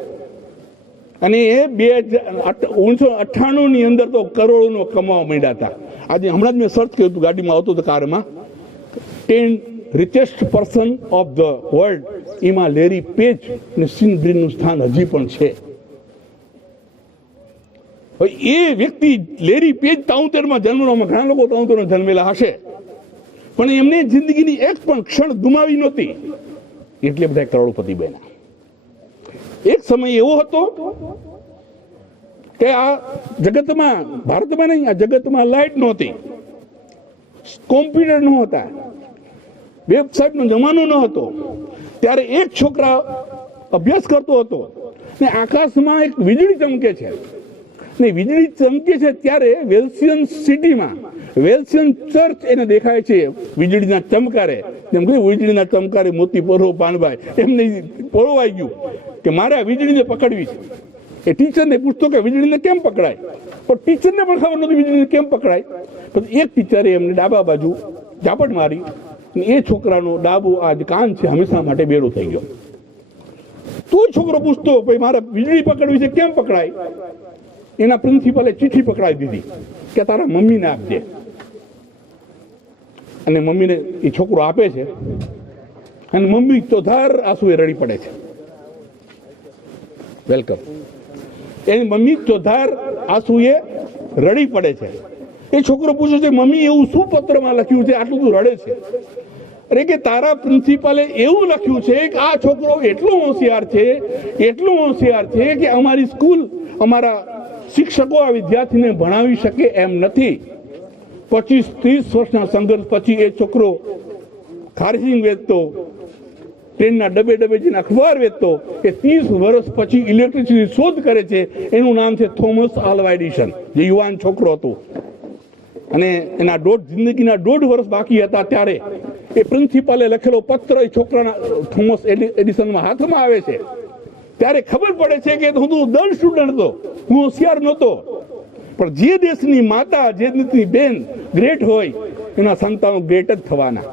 અને એ 1998 ની અંદર તો કરોડોનો કમાવા માંડ્યા હતા. આજે હમણાં જ મેં સર્ચ કર્યું હતું, ગાડીમાં આવતો હતો કારમાં, 10 richest person of the world, એમાં લેરી પેજ અને સેરેબ્રીનનું સ્થાન હજી પણ છે. એ વ્યક્તિ લેરી પેજ 73 જન્મવામાં, ઘણા લોકો 73 જન્મેલા હશે, પણ એમને જિંદગીની એક પણ ક્ષણ ગુમાવી નહોતી, એટલે બધા કરોડપતિ બન્યા. એક સમય એવો હતો કે આ જગતમાં, ભારતમાં નહીં, આ જગતમાં લાઈટ નહોતી, કોમ્પ્યુટર નહોતા, વેબસાઇટનો જમાનો ન હતો. ત્યારે એક છોકરા અભ્યાસ કરતો હતો ને આકાશમાં એક વીજળી ચમકે છે ને વીજળી ચમકે છે ત્યારે વેલ્સિયન સિટીમાં વેલ્સિયન ચર્ચ એને દેખાય છે વીજળીના ચમકારે. જેમ કે વીજળીના ચમકારે મોતી પરો પાનભાઈ, એમને પરોવાઈ ગયું કે મારે આ વીજળીને પકડવી છે. એ ટીચરને પૂછતો કે વીજળીને કેમ પકડાય, પણ ટીચરને પણ ખબર નહોતી વીજળીને કેમ પકડાય. પછી એક ટીચરે એમને ડાબા બાજુ ઝાપટ મારી, એ છોકરાનો ડાબો આ કાન છે હંમેશા માટે બેડો થઈ ગયો. તો છોકરો પૂછતો ભાઈ મારે વીજળી પકડવી છે કેમ પકડાય. એના પ્રિન્સિપલે ચિઠ્ઠી પકડાવી દીધી કે તારા મમ્મીને આપજે. અને મમ્મીને એ છોકરો આપે છે અને મમ્મી તો ધાર આંસુએ રડી પડે છે. વેલકમ. એની મમ્મી તો ધાર આંસુએ રડી પડે છે. એ છોકરો પૂછે છે મમ્મી એવું શું પત્રમાં લખ્યું છે આટલું તું રડે છે. અરે કે તારા પ્રિન્સિપાલે એવું લખ્યું છે કે આ છોકરો એટલો હોશિયાર છે કે અમારી સ્કૂલ, અમારા શિક્ષકો આ વિદ્યાર્થીને ભણાવી શકે એમ નથી. 25-30 વર્ષના સંઘર્ષ પછી એ છોકરો ખારસિંગ વેચતો, ટ્રેનના ડબે જેના અખબાર વેચતો, એ 30 વર્ષ પછી ઇલેક્ટ્રિસિટી શોધ કરે છે. એનું નામ છે થોમસ આલ્વા એડિસન, જે યુવાન છોકરો હતો. અને એના જિંદગીના 1.5 વર્ષ બાકી હતા ત્યારે એ પ્રિન્સિપાલે લખેલો પત્ર એ છોકરાના થોમસ એડિસનમાં હાથમાં આવે છે. ત્યારે ખબર પડે છે કે હું તો ડલ સ્ટુડન્ટ હતો, હું હોશિયાર નહોતો. પણ જે દેશની માતા, જે દેશની બેન ગ્રેટ હોય, એના સંતાનો ગ્રેટ જ થવાના.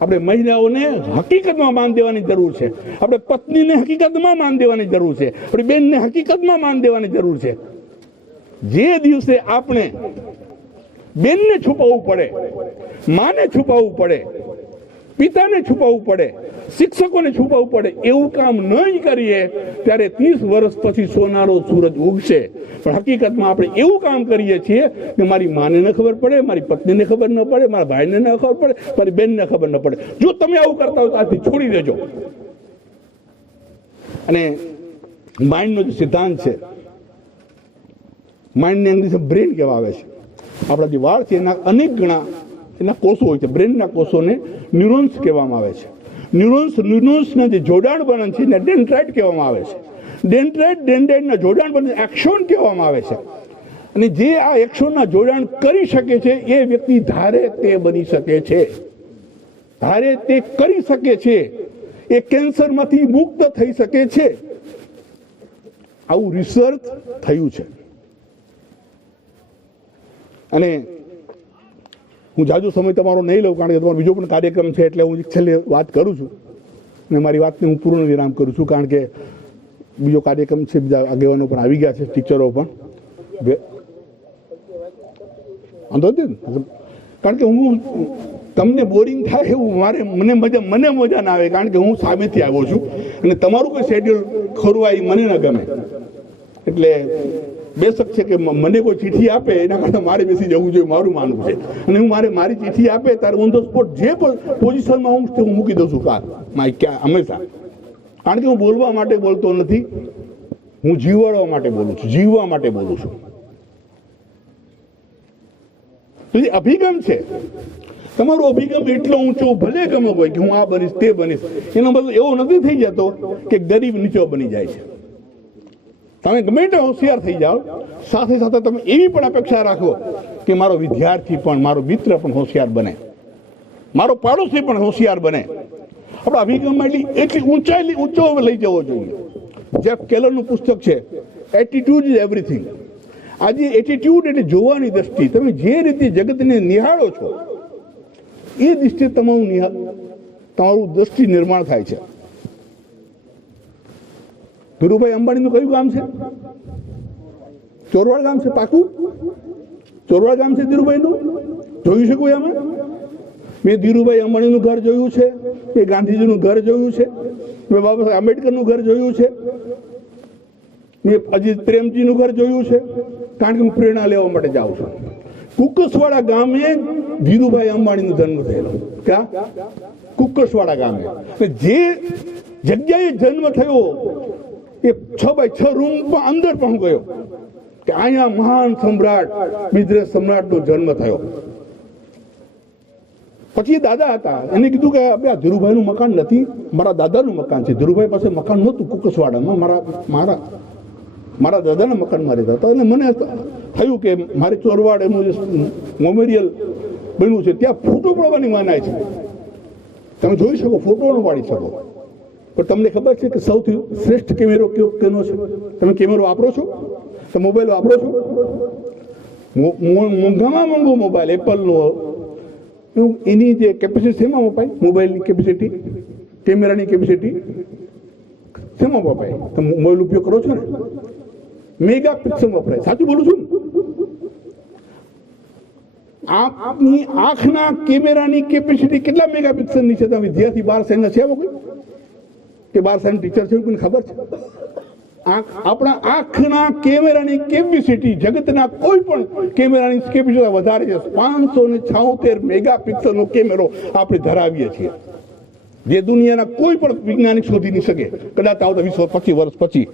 આપણે મહિલાઓને હકીકતમાં માન દેવાની જરૂર છે. આપણે પત્નીને હકીકતમાં માન દેવાની જરૂર છે. આપણી બેનને હકીકતમાં માન દેવાની જરૂર છે. જે દિવસે આપણે બેનને છુપાવવું પડે, માને છુપાવવું પડે, પિતાને છુપાવવું પડે, શિક્ષકોને છુપાવવું પડે, એવું કામ નહીં કરીએ ત્યારે 30 વર્ષ પછી સોનારો સૂરજ ઉગશે. પણ હકીકતમાં આપણે એવું કામ કરીએ છીએ કે મારી માને ન ખબર પડે, મારી પત્નીને ખબર ન પડે, મારા ભાઈને ન ખબર પડે, મારી બેનને ખબર ન પડે. જો તમે આવું કરતા હો તો આજથી છોડી દેજો. અને માઇન્ડનો જે સિદ્ધાંત છે, માઇન્ડને અંગ્રેજીમાં બ્રેન કહેવા આવે છે. આપણા જે વાળ છે એના અનેક ગણા એના કોષો હોય છે. બ્રેનના કોષોને ન્યુરોન્સ કહેવામાં આવે છે. ન્યુરોન્સના જે જોડાણ બને છે એને ડેન્ડ્રાઇટ કહેવામાં આવે છે. ડેન્ડ્રાઇટના જોડાણ બને એક્સોન કહેવામાં આવે છે. અને જે આ એક્સોનના જોડાણ કરી શકે છે એ વ્યક્તિ ધારે તે બની શકે છે, ધારે તે કરી શકે છે, એ કેન્સરમાંથી મુક્ત થઈ શકે છે. આવું રિસર્ચ થયું છે. અને હું જાજો સમય તમારો નહીં લઉં, કારણ કે તમારો બીજો પણ કાર્યક્રમ છે, એટલે હું છેલ્લે વાત કરું છું અને મારી વાતને હું પૂર્ણ વિરામ કરું છું. કારણ કે બીજો કાર્યક્રમ છે, બીજા આગેવાનો પણ આવી ગયા છે, ટીચરો પણ. કારણ કે હું તમને બોરિંગ થાય એવું મને મજા ના આવે, કારણ કે હું સામેથી આવ્યો છું અને તમારું કોઈ શેડ્યુલ ખોરવાય મને ન ગમે. એટલે બેશક છે કે મને કોઈ ચિઠ્ઠી આપે એના કરતાં મારે બેસી જવું જોઈએ, મારું માનવું છે. અને હું મારી ચિઠ્ઠી આપે ત્યારે ઓન ધ સ્પોટ જે પણ પોઝિશનમાં હું મૂકી દઉં છું હંમેશા. કારણ કે હું બોલવા માટે બોલતો નથી, હું જીવવા માટે બોલું છું. એટલે અભિગમ છે, તમારો અભિગમ એટલો ઊંચો ભલે ગમે હોય કે હું આ બનીશ તે બનીશ, એનો મતલબ એવો નથી થઈ જતો કે ગરીબ નીચો બની જાય છે. તમે ગમે તે હોશિયાર થઈ જાઓ, સાથે સાથે તમે એવી પણ અપેક્ષા રાખો કે મારો વિદ્યાર્થી પણ, મારો મિત્ર પણ હોશિયાર બને, મારો પાડોશી પણ હોશિયાર બને. આપણા અભિગમમાં એટલી ઊંચો લઈ જવો જોઈએ. જેફ કેલરનું પુસ્તક છે એટીટ્યુડ ઇઝ એવરીથિંગ. આજે એટીટ્યુડ એટલે જોવાની દ્રષ્ટિ, તમે જે રીતે જગતને નિહાળો છો એ દૃષ્ટિએ તમારું દ્રષ્ટિ નિર્માણ થાય છે. ધીરુભાઈ અંબાણીનું કયું ગામ છે? ચોરવાડ ગામ છે. પાકું ચોરવાડ ગામ છે ધીરુભાઈનું? જોયું છે કોઈ આમાં? મેં ધીરુભાઈ અંબાણીનું ઘર જોયું છે, મેં ગાંધીજીનું ઘર જોયું છે, મેં બાબા સાહેબ આંબેડકરનું ઘર જોયું છે, મેં અજીત પ્રેમજીનું ઘર જોયું છે, કારણ કે હું પ્રેરણા લેવા માટે જાઉં છું. કુકસવાડા ગામે ધીરુભાઈ અંબાણીનો જન્મ થયેલો. ક્યાં? કુકસવાડા ગામે. જે જગ્યાએ જન્મ થયો એ 6x6 રૂમ અંદર પણ ગયો કે અહીંયા મહાન સમ્રાટ બિદરેશ સમ્રાટનો જન્મ થયો. પછી દાદા હતા, એને કીધું કે આ ધીરુભાઈનું મકાન નથી, મારા દાદાનું મકાન છે. ધીરુભાઈ પાસે મકાન નહોતું કુકસવાડામાં, મારા દાદાના મકાનમાં રહેતા હતા. અને મને થયું કે મારે ચોરવાડ એનું જે મેમોરિયલ બન્યું છે ત્યાં ફોટો પડવાની મનાય છે. તમે જોઈ શકો, ફોટો ન પાડી શકો. પણ તમને ખબર છે કે સૌથી શ્રેષ્ઠ કેમેરો કેનો છે? તમે કેમેરો વાપરો છો? તમે મોબાઈલ વાપરો છો? મોંઘામાં મોંઘો મોબાઈલ એપલનો, એની જે કેપેસિટી શેમાં વપાય? મોબાઈલની કેપેસિટી, કેમેરાની કેપેસિટી શેમાં વપાય? તમે મોબાઈલ ઉપયોગ કરો છો ને, મેગા પિક્સલ વપરાય. સાચું બોલું છું? આપની આંખના કેમેરાની કેપેસિટી કેટલા મેગા પિક્સલની છે? તમે વિદ્યાર્થી 12 સાયન્સના છે કોઈ કે 12 સાયન્સ ટીચર છે? કોઈને ખબર છે? આપણા આંખના કેમેરાની કેપેસિટી જગતના કોઈ પણ કેમેરાની કેપેસિટી વધારે છે. 576 મેગા પિક્સલનો કેમેરો આપણે ધરાવીએ છીએ, જે દુનિયાના કોઈ પણ વૈજ્ઞાનિક શોધી નહીં શકે, કદાચ આવતા 20-25 વર્ષ પછી.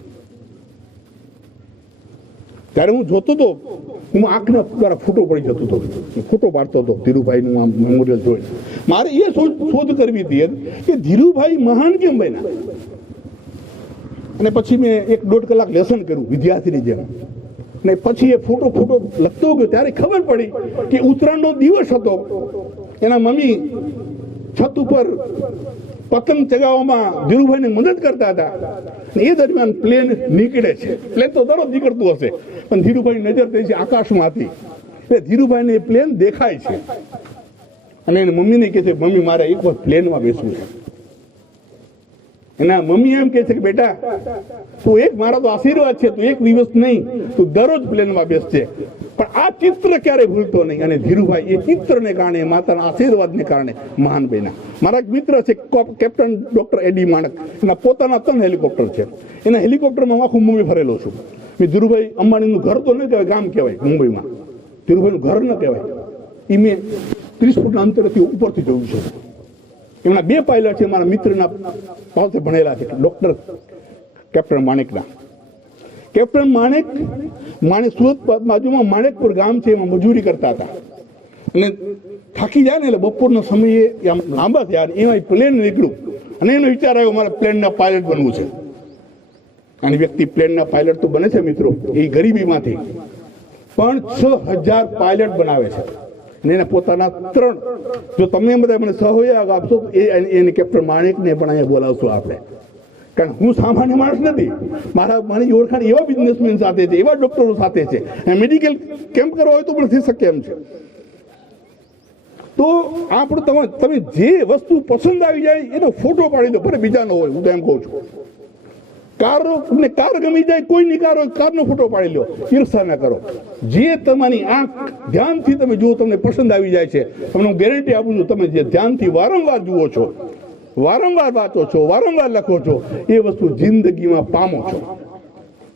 ત્યારે હું જોતો હતો, હું આંખના દ્વારા ફોટો પડી જતો હતો, ફોટો પાડતો હતો ધીરુભાઈનું આ મેમોરિયલ જોઈને. મારે એ શોધ કરવી હતી કે ધીરુભાઈ મહાન કેમ બન્યા. અને પછી મેં 1-1.5 કલાક લેસન કર્યું વિદ્યાર્થીની જેમ. અને પછી એ ફોટો લખતો ગયો ત્યારે ખબર પડી કે ઉત્તરાયણનો દિવસ હતો. એના મમ્મી છત ઉપર પતંગ ચગાવવામાં ધીરુભાઈને મદદ કરતા હતા. એ દરમિયાન પ્લેન નીકળે છે. પ્લેન તો દરરોજ નીકળતું હશે, પણ ધીરુભાઈ નજર થઈ છે આકાશમાંથી. એટલે ધીરુભાઈને એ પ્લેન દેખાય છે. અને એને મમ્મીને કહે છે, મમ્મી મારે એક વખત પ્લેનમાં બેસવું છે. એના મમ્મી એમ કહે છે કે બેટા તું એક, મારા તો આશીર્વાદ છે, તું એક દિવસ નહીં, તું દરરોજ પ્લેનમાં બેસશે, પણ આ ચિત્ર ક્યારે ભૂલતો નહીં. અને ધીરુભાઈ એ ચિત્રને કારણે, માતાના આશીર્વાદને કારણે મહાન બન્યા. મારા એક મિત્ર છે કેપ્ટન ડોક્ટર એડી માણક, એના પોતાના 3 હેલિકોપ્ટર છે. એના હેલિકોપ્ટરમાં આખું મુંબઈ ફરેલો છું. મેં ધીરુભાઈ અંબાણીનું ઘર તો ન કહેવાય, ગામ કહેવાય મુંબઈમાં. ધીરુભાઈનું ઘર ન કહેવાય. એ મેં 30 ફૂટના અંતરેથી ઉપરથી જોયું છે. એમના 2 પાયલટ છે, મારા મિત્રના પાસે ભણેલા છે, ડોક્ટર કેપ્ટન માણેકના. કેપ્ટન માણેક સુરત બાજુમાં માણેકપુર ગામ છે, એમાં મજૂરી કરતા હતા. અને થાકી જાય ને એટલે બપોરના સમયે લાંબા થયા, એમાં પ્લેન નીકળ્યું. અને એનો વિચાર આવ્યો મારે પ્લેનના પાયલટ બનવું છે. અને વ્યક્તિ પ્લેનના પાયલટ તો બને છે મિત્રો એ ગરીબીમાંથી, પણ 6000 પાયલટ બનાવે છે. અને એને પોતાના 3, જો તમે બધા મને સહયોગ આપશો તો એને કેપ્ટન માણેકને પણ અહીંયા બોલાવશું આપણે. કારણ હું સામાન્ય માણસ નથી, મારી ઓળખાણ એવા બિઝનેસમેન સાથે છે, એવા ડોક્ટરો સાથે છે. મેડિકલ કેમ્પ કરવા હોય તો પણ થઈ શકે એમ છે. તો આપણે તમે જે વસ્તુ પસંદ આવી જાય એનો ફોટો પાડી દો, ભલે બીજાનો હોય. હું તો એમ કહું છું, કાર ગમી જાય, કોઈની કારનો ફોટો પાડી લો, ઈર્ષા ન કરો. જે તમારી આંખ ધ્યાનથી તમે જુઓ, તમને પસંદ આવી જાય છે, તમને હું ગેરંટી આપું છું, તમે જે ધ્યાનથી વારંવાર જુઓ છો, વારંવાર વાંચો છો, વારંવાર લખો છો, એ વસ્તુ જિંદગીમાં પામો છો.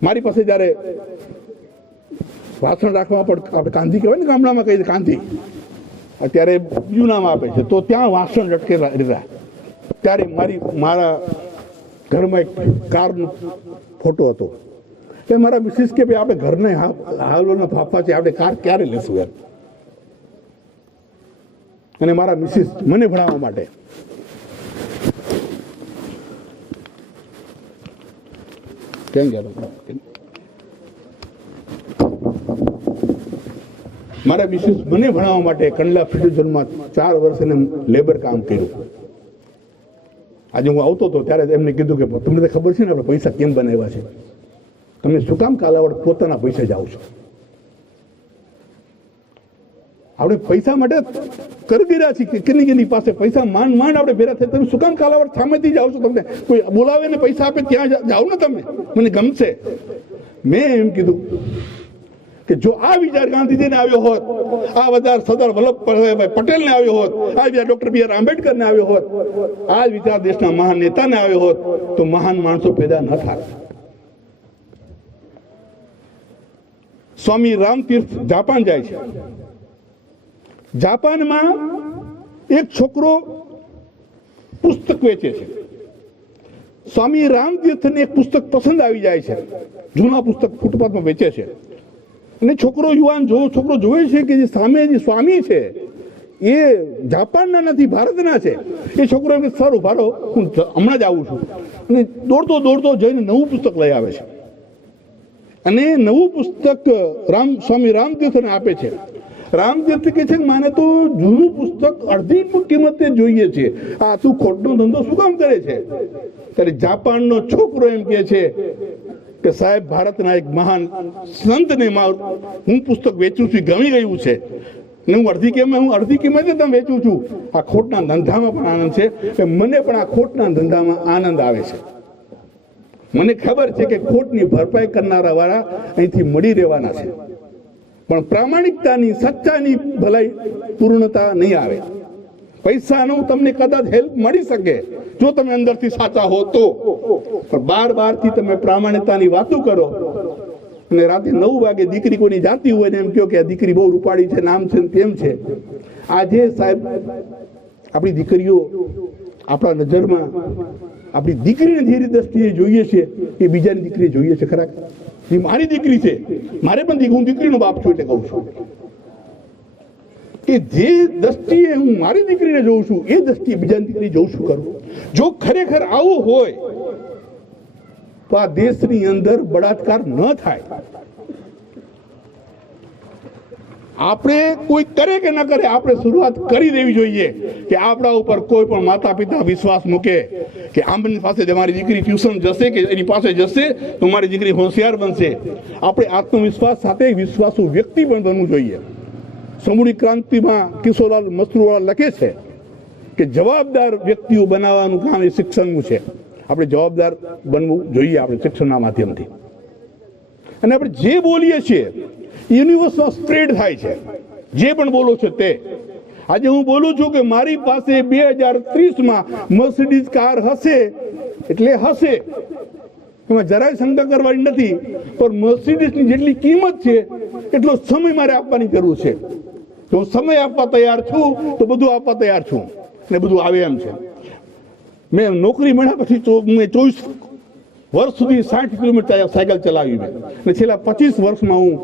મારી પાસે જ્યારે વાસણ રાખવા પણ આપણે કાંધી કહેવાય ને, ગામડામાં કહીએ કાંધી, અત્યારે બીજું નામ આપે છે, તો ત્યાં વાસણ લટકેલા રહ્યા. ત્યારે મારા ઘરમાં એક કારનો ફોટો હતો. એટલે મારા મિસિસ કે ભાઈ આપણે ઘરને હાલવાના ફાફા છે, આપણે કાર ક્યારે લેશું એમ. અને મારા મિસિસ મને ભણાવવા માટે કેમ ગયા, મારા મિસિસ મને ભણાવવા માટે કંડલા ફ્યુઝનમાં 4 વર્ષ એને લેબર કામ કર્યું. આજે હું આવતો હતો ત્યારે એમને કીધું કે તમને ખબર છે ને આપણે પૈસા કેમ બનાવ્યા છે, તમે શું કામ કાલાવડ પોતાના પૈસે જાઓ છો? આપણે પૈસા માટે કરગીરા છીએ કેની પાસે પૈસા માંડ આપણે ભેરા થાય. તમે શું કામ કાલાવડ સામેથી જાઓ છો? તમને કોઈ બોલાવે ને પૈસા આપે ત્યાં જાઓ ને તમે, મને ગમશે. મેં એમ કીધું કે જો આ વિચાર ગાંધીજીને આવ્યો હોત, આ વિચાર સરદાર વલ્લભભાઈ પટેલને આવ્યો હોત, આ વિચાર ડોક્ટર બી આર આંબેડકરને આવ્યો હોત, આ વિચાર દેશના મહાન નેતાને આવ્યો હોત તો મહાન માણસો પેદા ન થાત. સ્વામી રામતીર્થ જાપાન જાય છે. જાપાનમાં એક છોકરો પુસ્તક વેચે છે. સ્વામી રામતીર્થને એક પુસ્તક પસંદ આવી જાય છે, જૂના પુસ્તક ફૂટપાથમાં વેચે છે. અને છોકરો છોકરો જોવે છે કે જે સામે જે સ્વામી છે એ જાપાનના નથી, ભારતના છે. એ છોકરો એમ કે સારું ભારો, હું હમણાં જ આવું છું. અને દોડતો જઈને નવું પુસ્તક લઈ આવે છે અને નવું પુસ્તક સ્વામી રામતીર્થને આપે છે. રામતીર્થ કે છે માને તો જૂનું પુસ્તક અડધી કિંમતે જોઈએ છે, આ તું ખોટનો ધંધો શું કામ કરે છે? ત્યારે જાપાનનો છોકરો એમ કે છે કે સાહેબ, ભારતના એક મહાન સંતને હું પુસ્તક વેચું છું, ગમી ગયું છે ને હું અડધી કિંમતે તમે વેચું છું. આ ખોટના ધંધામાં પણ આનંદ છે કે મને પણ આ ખોટના ધંધામાં આનંદ આવે છે. મને ખબર છે કે ખોટની ભરપાઈ કરનારા વાળા અહીંથી મળી રહેવાના છે, પણ પ્રામાણિકતાની સચ્ચાઈની ભલાઈ પૂર્ણતા નહીં આવે. પૈસાનું તમને કદાચ હેલ્પ મળી શકે જો તમે અંદરથી સાચા હો તો, પણ બારથી તમે પ્રામાણિકતાની વાતો કરો અને રાતે 9 વાગે દીકરી કોઈની જાતી હોય ને એમ કહો કે આ દીકરી બહુ રૂપાળી છે, નામ છે તેમ છે. આજે સાહેબ આપણી દીકરીઓ આપણા નજરમાં આપણી દીકરીને જે દ્રષ્ટિએ જોઈએ છે એ બીજાની દીકરી જોઈએ છે ખરા? એ મારી દીકરી છે, મારે પણ હું દીકરીનો બાપ છું એટલે કહું છું કે જે દ્રષ્ટિએ હું મારી દીકરીને જોઉં છું એ દ્રષ્ટિએ બીજાની દીકરી જોઉં છું કરું. જો ખરેખર આવું હોય તો આ દેશની અંદર બળાત્કાર ન થાય. આપણે કોઈ કરે કે ન કરે, આપણે શરૂઆત કરી દેવી જોઈએ કે આપણા ઉપર કોઈ પણ માતા પિતા વિશ્વાસ મૂકે કે આમની પાસે મારી દીકરી ટ્યુશન જશે કે એની પાસે જશે તો મારી દીકરી હોશિયાર બનશે. આપણે આત્મવિશ્વાસ સાથે વિશ્વાસુ વ્યક્તિ પણ બનવું જોઈએ. સમૂળી ક્રાંતિમાં કિશોરલાલ મસરૂવાલા લખે છે કે જવાબદાર વ્યક્તિઓ બનાવવાનું કામ એ શિક્ષણનું છે. આપણે જવાબદાર બનવું જોઈએ આપણે શિક્ષણના માધ્યમથી. અને આપણે જે બોલીએ છીએ યુનિવર્સમાં સ્પ્રેડ થાય છે. જે પણ બોલો છો તે. આજે હું બોલું છું કે મારી પાસે 2030માં મર્સિડીઝ કાર હશે એટલે હશે, એમાં જરાય શંકા કરવાની નથી. પણ મર્સિડીઝની જેટલી કિંમત છે એટલો સમય મારે આપવાની જરૂર છે. જો હું સમય આપવા તૈયાર છું તો બધું આપવા તૈયાર છું ને બધું આવે એમ છે. મેં નોકરી મળ્યા પછી મેં 24 વર્ષ સુધી 60 કિલોમીટર સાયકલ ચલાવી મેં, અને છેલ્લા 25 વર્ષમાં હું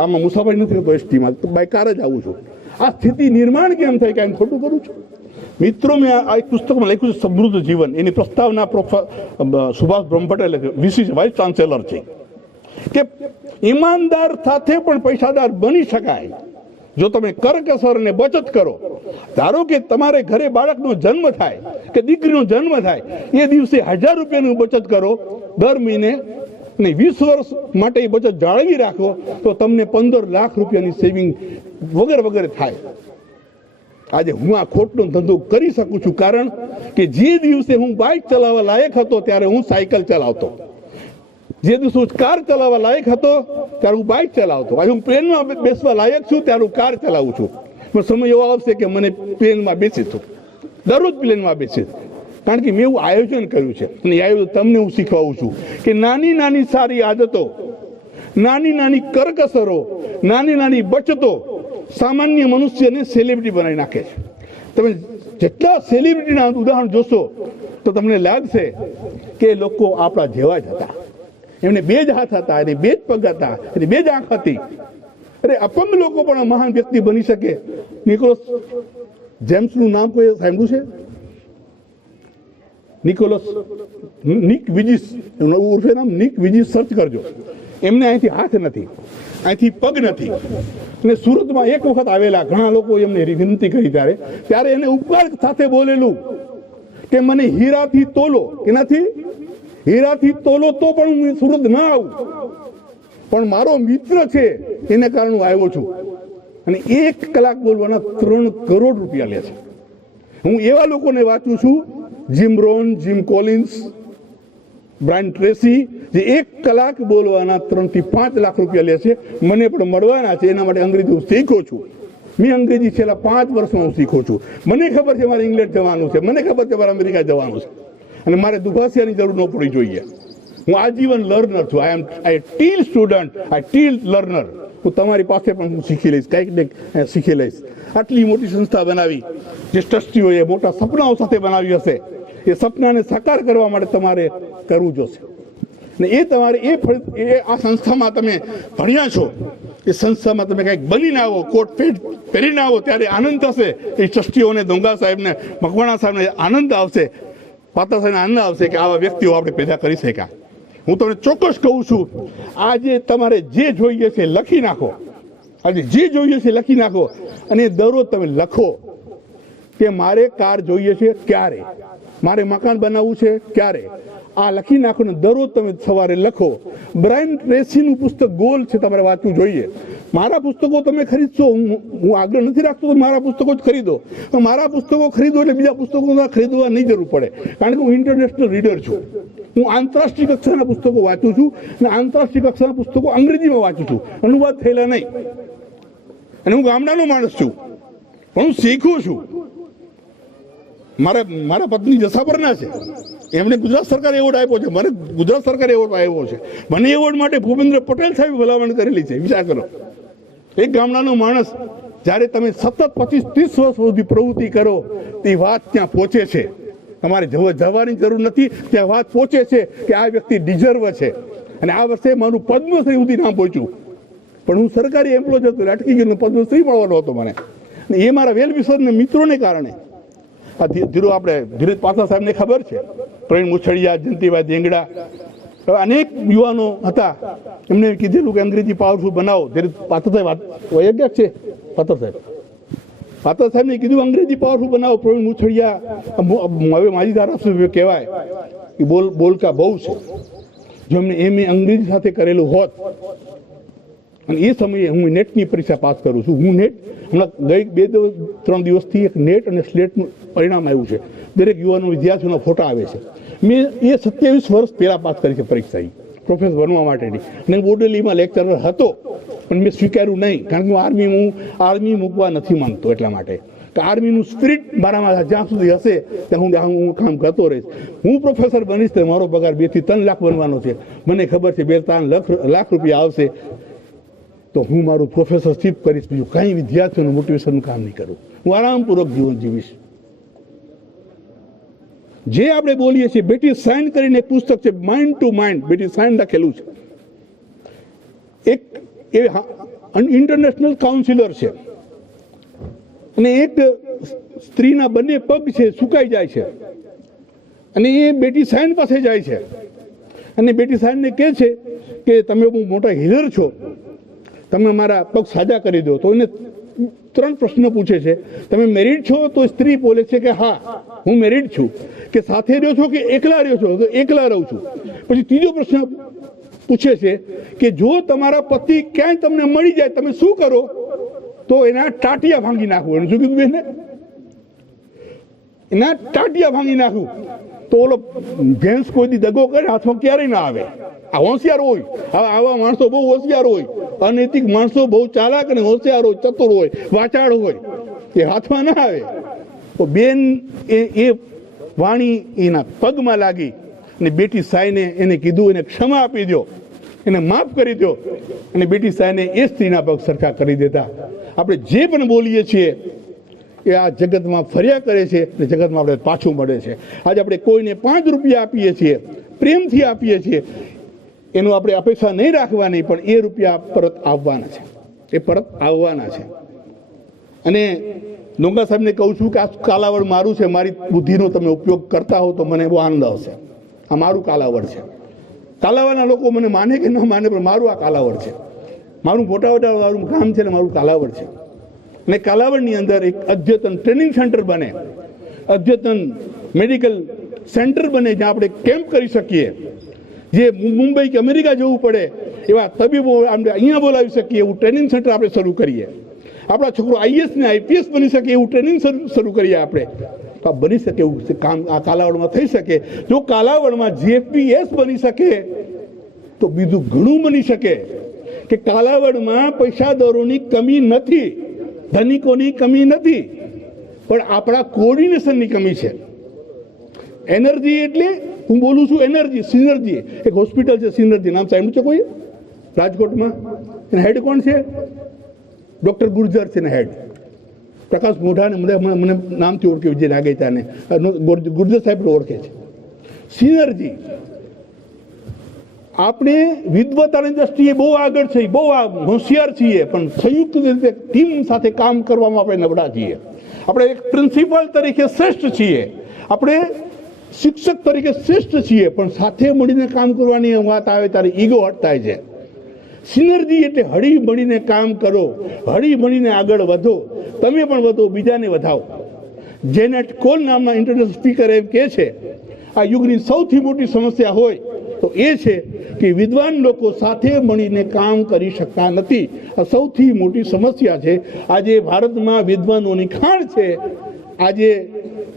આમાં મુસાફરી નથી કરતો, એસટીમાં બાય કાર જ આવું છું. આ સ્થિતિ નિર્માણ કેમ થાય કે હું ખોટું કરું છું? મિત્રો, મેં આ એક પુસ્તકમાં લખ્યું છે સમૃદ્ધ જીવન. એની પ્રસ્તાવના સુભાષ બ્રહ્મભટ્ટે લખી, વાઇસ ચાન્સેલર છે, કે ઈમાનદાર સાથે પણ પૈસાદાર બની શકાય જો તમે કરકસર અને બચત કરો. ધારો કે તમારે ઘરે બાળકનો જન્મ થાય કે દીકરીનો જન્મ થાય, એ દિવસે 1000 રૂપિયાનું બચત કરો દર મહિને, ને 20 વર્ષ માટે એ બચત જાળવી રાખો તો તમને 15 લાખ રૂપિયાની સેવિંગ વગેરે થાય. આજે હું આ ખોટનો ધંધો કરી શકું છું કારણ કે જે દિવસે હું બાઇક ચલાવવા લાયક હતો ત્યારે હું સાયકલ ચલાવતો, જે દિવસે હું કાર ચલાવવા લાયક હતો ત્યારે હું બાઇક ચલાવતો. આજે હું પ્લેનમાં બેસવા લાયક છું ત્યારે હું કાર ચલાવું છું. પણ સમય એવો આવશે કે મને પ્લેનમાં બેસીશું, દરરોજ પ્લેનમાં બેસીશ, કારણ કે મેં એવું આયોજન કર્યું છે. અને આયોજન તમને હું શીખવાડું છું કે નાની નાની સારી આદતો, નાની નાની કરકસરો, નાની નાની બચતો સામાન્ય મનુષ્યને સેલિબ્રિટી બનાવી નાખે છે. તમે જેટલા સેલિબ્રિટીના ઉદાહરણ જોશો તો તમને લાગશે કે લોકો આપણા જેવા જ હતા. એમને 2 જ હાથ હતા, એને 2 જ પગ હતા, એને 2 જ આંખ હતી. અરે અપંગ લોકો પણ મહાન વ્યક્તિ બની શકે. નિકોલસ જેમ્સનું નામ કોઈ સાંભળ્યું છે? નિક વિજીસ, ઉર્ફે નામ નિક વિજીસ, સર્ચ કરજો. એમને અહીંથી હાથ નથી, અહીંથી પગ નથી, અને સુરતમાં એક વખત આવેલા. ઘણા લોકો એમને વિનંતી કરી ત્યારે એને ઉપકાર સાથે બોલેલું કે મને હીરાથી તોલો. એનાથી હીરાથી તોલો તો પણ હું સુરત ના આવું, પણ મારો મિત્ર છે એને કારણે આવ્યો છું. અને 1 કલાક બોલવાના 3 કરોડ રૂપિયા લે છે. હું એવા લોકોને વાંચું છું, જીમ રોન, જીમ કોલિન્સ, બ્રાયન ટ્રેસી, જે 1 કલાક બોલવાના 3 થી 5 લાખ રૂપિયા લે છે. મને પણ મળવાના છે. એના માટે અંગ્રેજી હું શીખું છું. મેં અંગ્રેજી છેલ્લા 5 વર્ષમાં હું શીખું છું. મને ખબર છે મારે ઇંગ્લેન્ડ જવાનું છે, મને ખબર છે મારે અમેરિકા જવાનું છે, અને મારે દુભાષિયાની જરૂર ન પડવી જોઈએ. હું આજીવન લર્નર છું. આઈ ટીલ સ્ટુડન્ટ, આઈ ટીલ લર્નર. હું તમારી પાસે પણ હું શીખી લઈશ, કંઈક ને શીખી લઈશ. આટલી મોટી સંસ્થા બનાવી, જે ટ્રસ્ટીઓએ મોટા સપનાઓ સાથે બનાવી હશે, એ સપનાને સાકાર કરવા માટે તમારે કરવું જોશે. ને એ તમારે એ આ સંસ્થામાં તમે ભણ્યા છો, એ સંસ્થામાં તમે કંઈક બનીને આવો, કોટ પહેરીને આવો, ત્યારે આનંદ થશે. એ ટ્રસ્ટીઓને, દોંગા સાહેબને, મકવાણા સાહેબને આનંદ આવશે, પાતા સાહેબને આનંદ આવશે કે આવા વ્યક્તિઓ આપણે પેદા કરી શક્યા. હું તમને ચોક્કસ કહું છું, આજે તમારે જે જોઈએ છે લખી નાખો. આજે જે જોઈએ છે લખી નાખો, અને દરરોજ તમે લખો કે મારે કાર જોઈએ છે ક્યારે, મારે મકાન બનાવવું છે ક્યારે. આ લખી નાખો ને દરરોજ તમે સવારે લખો. બ્રાયન ટ્રેસીનું પુસ્તક ગોલ છે, તમારે વાંચવું જોઈએ. મારા પુસ્તકો તમે ખરીદશો, હું આગ્રહ નથી રાખતો કે મારા પુસ્તકો જ ખરીદો. મારા પુસ્તકો ખરીદો એટલે બીજા પુસ્તકો ખરીદવા નહીં જરૂર પડે, કારણ કે હું ઇન્ટરનેશનલ રીડર છું. હું આંતરરાષ્ટ્રીય કક્ષાના પુસ્તકો વાંચું છું, અને આંતરરાષ્ટ્રીય કક્ષાના પુસ્તકો અંગ્રેજીમાં વાંચું છું, અનુવાદ થયેલા નહીં. અને હું ગામડાનો માણસ છું, પણ હું શીખું છું. મારા પત્ની જસાપરના છે, એમણે ગુજરાત સરકારે એવોર્ડ આપ્યો છે, મને ગુજરાત સરકારે એવોર્ડ આવ્યો છે. મને એવોર્ડ માટે ભૂપેન્દ્ર પટેલ સાહેબ ભલામણ કરેલી છે. વિચાર કરો, એક ગામડાનો માણસ જ્યારે તમે સતત 25-30 વર્ષ સુધી પ્રવૃત્તિ કરો, તે વાત ત્યાં પહોંચે છે. તમારે જવાની જરૂર નથી, ત્યાં વાત પહોંચે છે કે આ વ્યક્તિ ડિઝર્વ છે. અને આ વર્ષે મારું પદ્મશ્રી સુધી નામ પહોંચ્યું, પણ હું સરકારી એમ્પ્લોય હતો, અટકી ગયો, પદ્મશ્રી મળવાનો હતો મને. અને એ મારા વેલ વિસરને મિત્રોને કારણે. આ ધીરજ પાસા સાહેબને ખબર છે, પ્રવીણ મુછડિયા, જયંતિભાઈ દેંગડા, અનેક યુવાનો હતા. એમને કીધેલું કે અંગ્રેજી પાવરફુલ બનાવો. ધીરજ પાસા સાહેબ વૈજ્ઞાનિક છે, પાસા સાહેબને કીધું અંગ્રેજી પાવરફુલ બનાવો. પ્રવીણ મુછડિયા હવે માજી ધારાસભ્ય કહેવાય, એ બોલકા બહુ છે. જો એમને એમ અંગ્રેજી સાથે કરેલું હોત, અને એ સમયે હું નેટની પરીક્ષા પાસ કરું છું. હું નેટ હમણાં ગઈ 2-3 દિવસથી એક નેટ અને સ્લેટનું પરિણામ આવ્યું છે. દરેક યુવાનો વિદ્યાર્થીઓના ફોટા આવે છે. મેં એ 27 વર્ષ પહેલાં પાસ કરી છે પરીક્ષા, પ્રોફેસર બનવા માટેની. અને બોડેલીમાં લેક્ચરર હતો, પણ મેં સ્વીકાર્યું નહીં, કારણ કે હું આર્મી મૂકવા નથી માંગતો. એટલા માટે કે આર્મીનું સ્પિરિટ મારામાં જ્યાં સુધી હશે ત્યાં હું કામ કરતો રહીશ. હું પ્રોફેસર બનીશ તો મારો પગાર 2 થી 3 લાખ બનવાનો છે. મને ખબર છે 2-3 લાખ રૂપિયા આવશે તો હું મારું પ્રોફેસરશીપ કરીશ, બીજું કાંઈ વિદ્યાર્થીઓનું મોટિવેશનનું કામ નહીં કરું. હું આરામપૂર્વક જીવન જીવીશ. જે આપણે બોલીએ છીએ, બેટી સાઇન કરીને એક પુસ્તક છે, માઇન્ડ ટુ માઇન્ડ, બેટી સાઇન લખેલું છે. એક ઇન્ટરનેશનલ કાઉન્સિલર છે, અને એક સ્ત્રીના બંને પગ છે સુકાઈ જાય છે, અને એ બેટી સાઇન પાસે જાય છે, અને બેટી સાઇનને કહે છે કે તમે બહુ મોટા હીલર છો, તમે મારા પગ સાજા કરી દો. તો એને 3 પ્રશ્ન પૂછે છે. તમે મેરિડ છો? તો સ્ત્રી બોલે છે કે હા હું મેરિડ છું. કે સાથે રહ્યો છો કે એકલા રહ્યો છો? તો એકલા રહું છું. પછી ત્રીજો પ્રશ્ન પૂછે છે કે જો તમારા પતિ ક્યાંય તમને મળી જાય તમે શું કરો? તો એના ટાટિયા ભાંગી નાખવું. એને શું કીધું બેને? એના ટાટિયા ભાંગી નાખવું. તો ઓલો ભેંસ કોઈ દી દગો કરે હાથમાં ક્યારેય ના આવે. આ હોશિયાર હોય, આવા માણસો બહુ હોશિયાર હોય, અનૈતિક માણસો બહુ ચાલાક અને હોશિયાર હોય, ચતુર હોય, વાચાળ હોય, એ હાથમાં ના આવે. તો બેન એ વાણી એના પગમાં લાગી, અને બેટી સાઈને એને કીધું એને ક્ષમા આપી દો, એને માફ કરી દો. અને બેટી સાઈને એ સ્ત્રીના પગ સરખા કરી દેતા. આપણે જે પણ બોલીએ છીએ એ આ જગતમાં ફર્યા કરે છે, અને જગતમાં આપણે પાછું મળે છે. આજે આપણે કોઈને 5 રૂપિયા આપીએ છીએ, પ્રેમથી આપીએ છીએ, એનું આપણે અપેક્ષા નહીં રાખવાની, પણ એ રૂપિયા પરત આવવાના છે, એ પરત આવવાના છે. અને ડોંગા સાહેબને કહું છું કે આ કાલાવડ મારું છે, મારી બુદ્ધિનો તમે ઉપયોગ કરતા હો તો મને બહુ આનંદ આવશે. આ મારું કાલાવડ છે. કાલાવડના લોકો મને માને કે ન માને, પણ મારું આ કાલાવડ છે. મારું મોટા મારું ગામ છે ને મારું કાલાવડ છે. અને કાલાવડની અંદર એક અદ્યતન ટ્રેનિંગ સેન્ટર બને, અદ્યતન મેડિકલ સેન્ટર બને, જ્યાં આપણે કેમ્પ કરી શકીએ. જે મુંબઈ કે અમેરિકા જવું પડે એવા તબીબો આપણે અહીંયા બોલાવી શકીએ, એવું ટ્રેનિંગ સેન્ટર આપણે શરૂ કરીએ. આપણા છોકરો આઈએસ ને આઈપીએસ બની શકે એવું ટ્રેનિંગ શરૂ કરીએ આપણે, તો આ બની શકે એવું કામ આ કાલાવડમાં થઈ શકે. જો કાલાવડમાં જીએફપીએસ બની શકે તો બીજું ઘણું બની શકે. કે કાલાવડમાં પૈસાદારોની કમી નથી, ધનિકોની કમી નથી, પણ આપણા કોર્ડિનેશનની કમી છે. એનર્જી એટલે હું બોલું છું એનર્જી, સિનર્જી. એક હોસ્પિટલ છે સિનર્જી, નામ સાંભળ્યું છે કોઈ રાજકોટમાં? એના હેડ કોણ છે? ડોક્ટર ગુર્જર છે ને હેડ. પ્રકાશ મોઢાને મને નામથી ઓળખે, વિજય નાગેચાને ગુર્જર સાહેબ ઓળખે છે. સિનર્જી. આપણે વિદ્વતાની દ્રષ્ટિએ બહુ આગળ છીએ, બહુ હોશિયાર છીએ, પણ સંયુક્ત રીતે ટીમ સાથે કામ કરવામાં આપણે નબળા છીએ. આપણે એક પ્રિન્સિપલ તરીકે શ્રેષ્ઠ છીએ, આપણે શિક્ષક તરીકે શ્રેષ્ઠ છીએ, પણ સાથે મળીને કામ કરવાની વાત આવે ત્યારે ઈગો હટ થાય છે. સિનર્જી એટલે હળી મળીને કામ કરો, હળી મળીને આગળ વધો, તમે પણ વધો, બીજાને વધાવો. જેનેટ કોલ નામના ઇન્ટરનેશનલ સ્પીકર એમ કહે છે આ યુગની સૌથી મોટી સમસ્યા હોય તો એ છે કે વિદ્વાન લોકો સાથે મળીને કામ કરી શકતા નથી. આ સૌથી મોટી સમસ્યા છે. આજે ભારતમાં વિદ્વાનોની ખાણ છે. આજે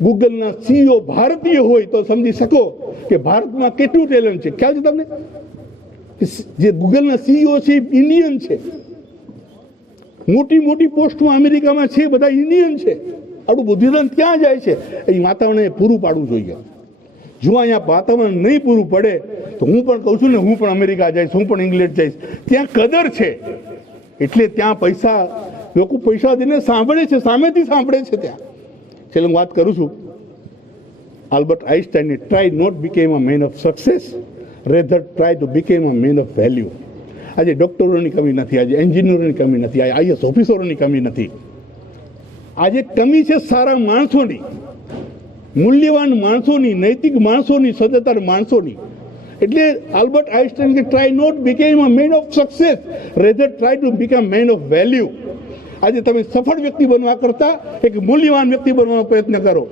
ગૂગલના સીઈઓ ભારતીય હોય તો સમજી શકો કે ભારતમાં કેટલું ટેલેન્ટ છે. ખ્યાલ છે તમને? જે ગૂગલના સીઈઓ છે ઇન્ડિયન છે, મોટી મોટી પોસ્ટમાં અમેરિકામાં છે, બધા ઇન્ડિયન છે. આપણું બુદ્ધિધન ક્યાં જાય છે? અહીં વાતાવરણને પૂરું પાડવું જોઈએ. જો અહીંયા વાતાવરણ નહીં પૂરું પડે તો હું પણ કહું છું ને, હું પણ અમેરિકા જઈશ, હું પણ ઇંગ્લેન્ડ જઈશ. ત્યાં કદર છે એટલે ત્યાં પૈસા, લોકો પૈસા દઈને સાંભળે છે, સામેથી સાંભળે છે. ત્યાં છેલ્લે હું વાત કરું છું, આલ્બર્ટ આઇન્સ્ટાઈને try not become a man of success, rather try to become a man of value. આજે ડોક્ટરોની કમી નથી, આજે એન્જિનિયરોની કમી નથી, આજે આઈએસ ઓફિસરોની કમી નથી. આજે કમી છે સારા માણસોની, મૂલ્યવાન માણસોની, નૈતિક માણસોની, સજ્જતાર માણસોની. એટલે આલ્બર્ટ આઇન્સ્ટાઈન કે try not become a man of success, rather try to become man of value. આજે તમે સફળ વ્યક્તિ બનવા કરતા એક મૂલ્યવાન વ્યક્તિ બનવાનો પ્રયત્ન કરો.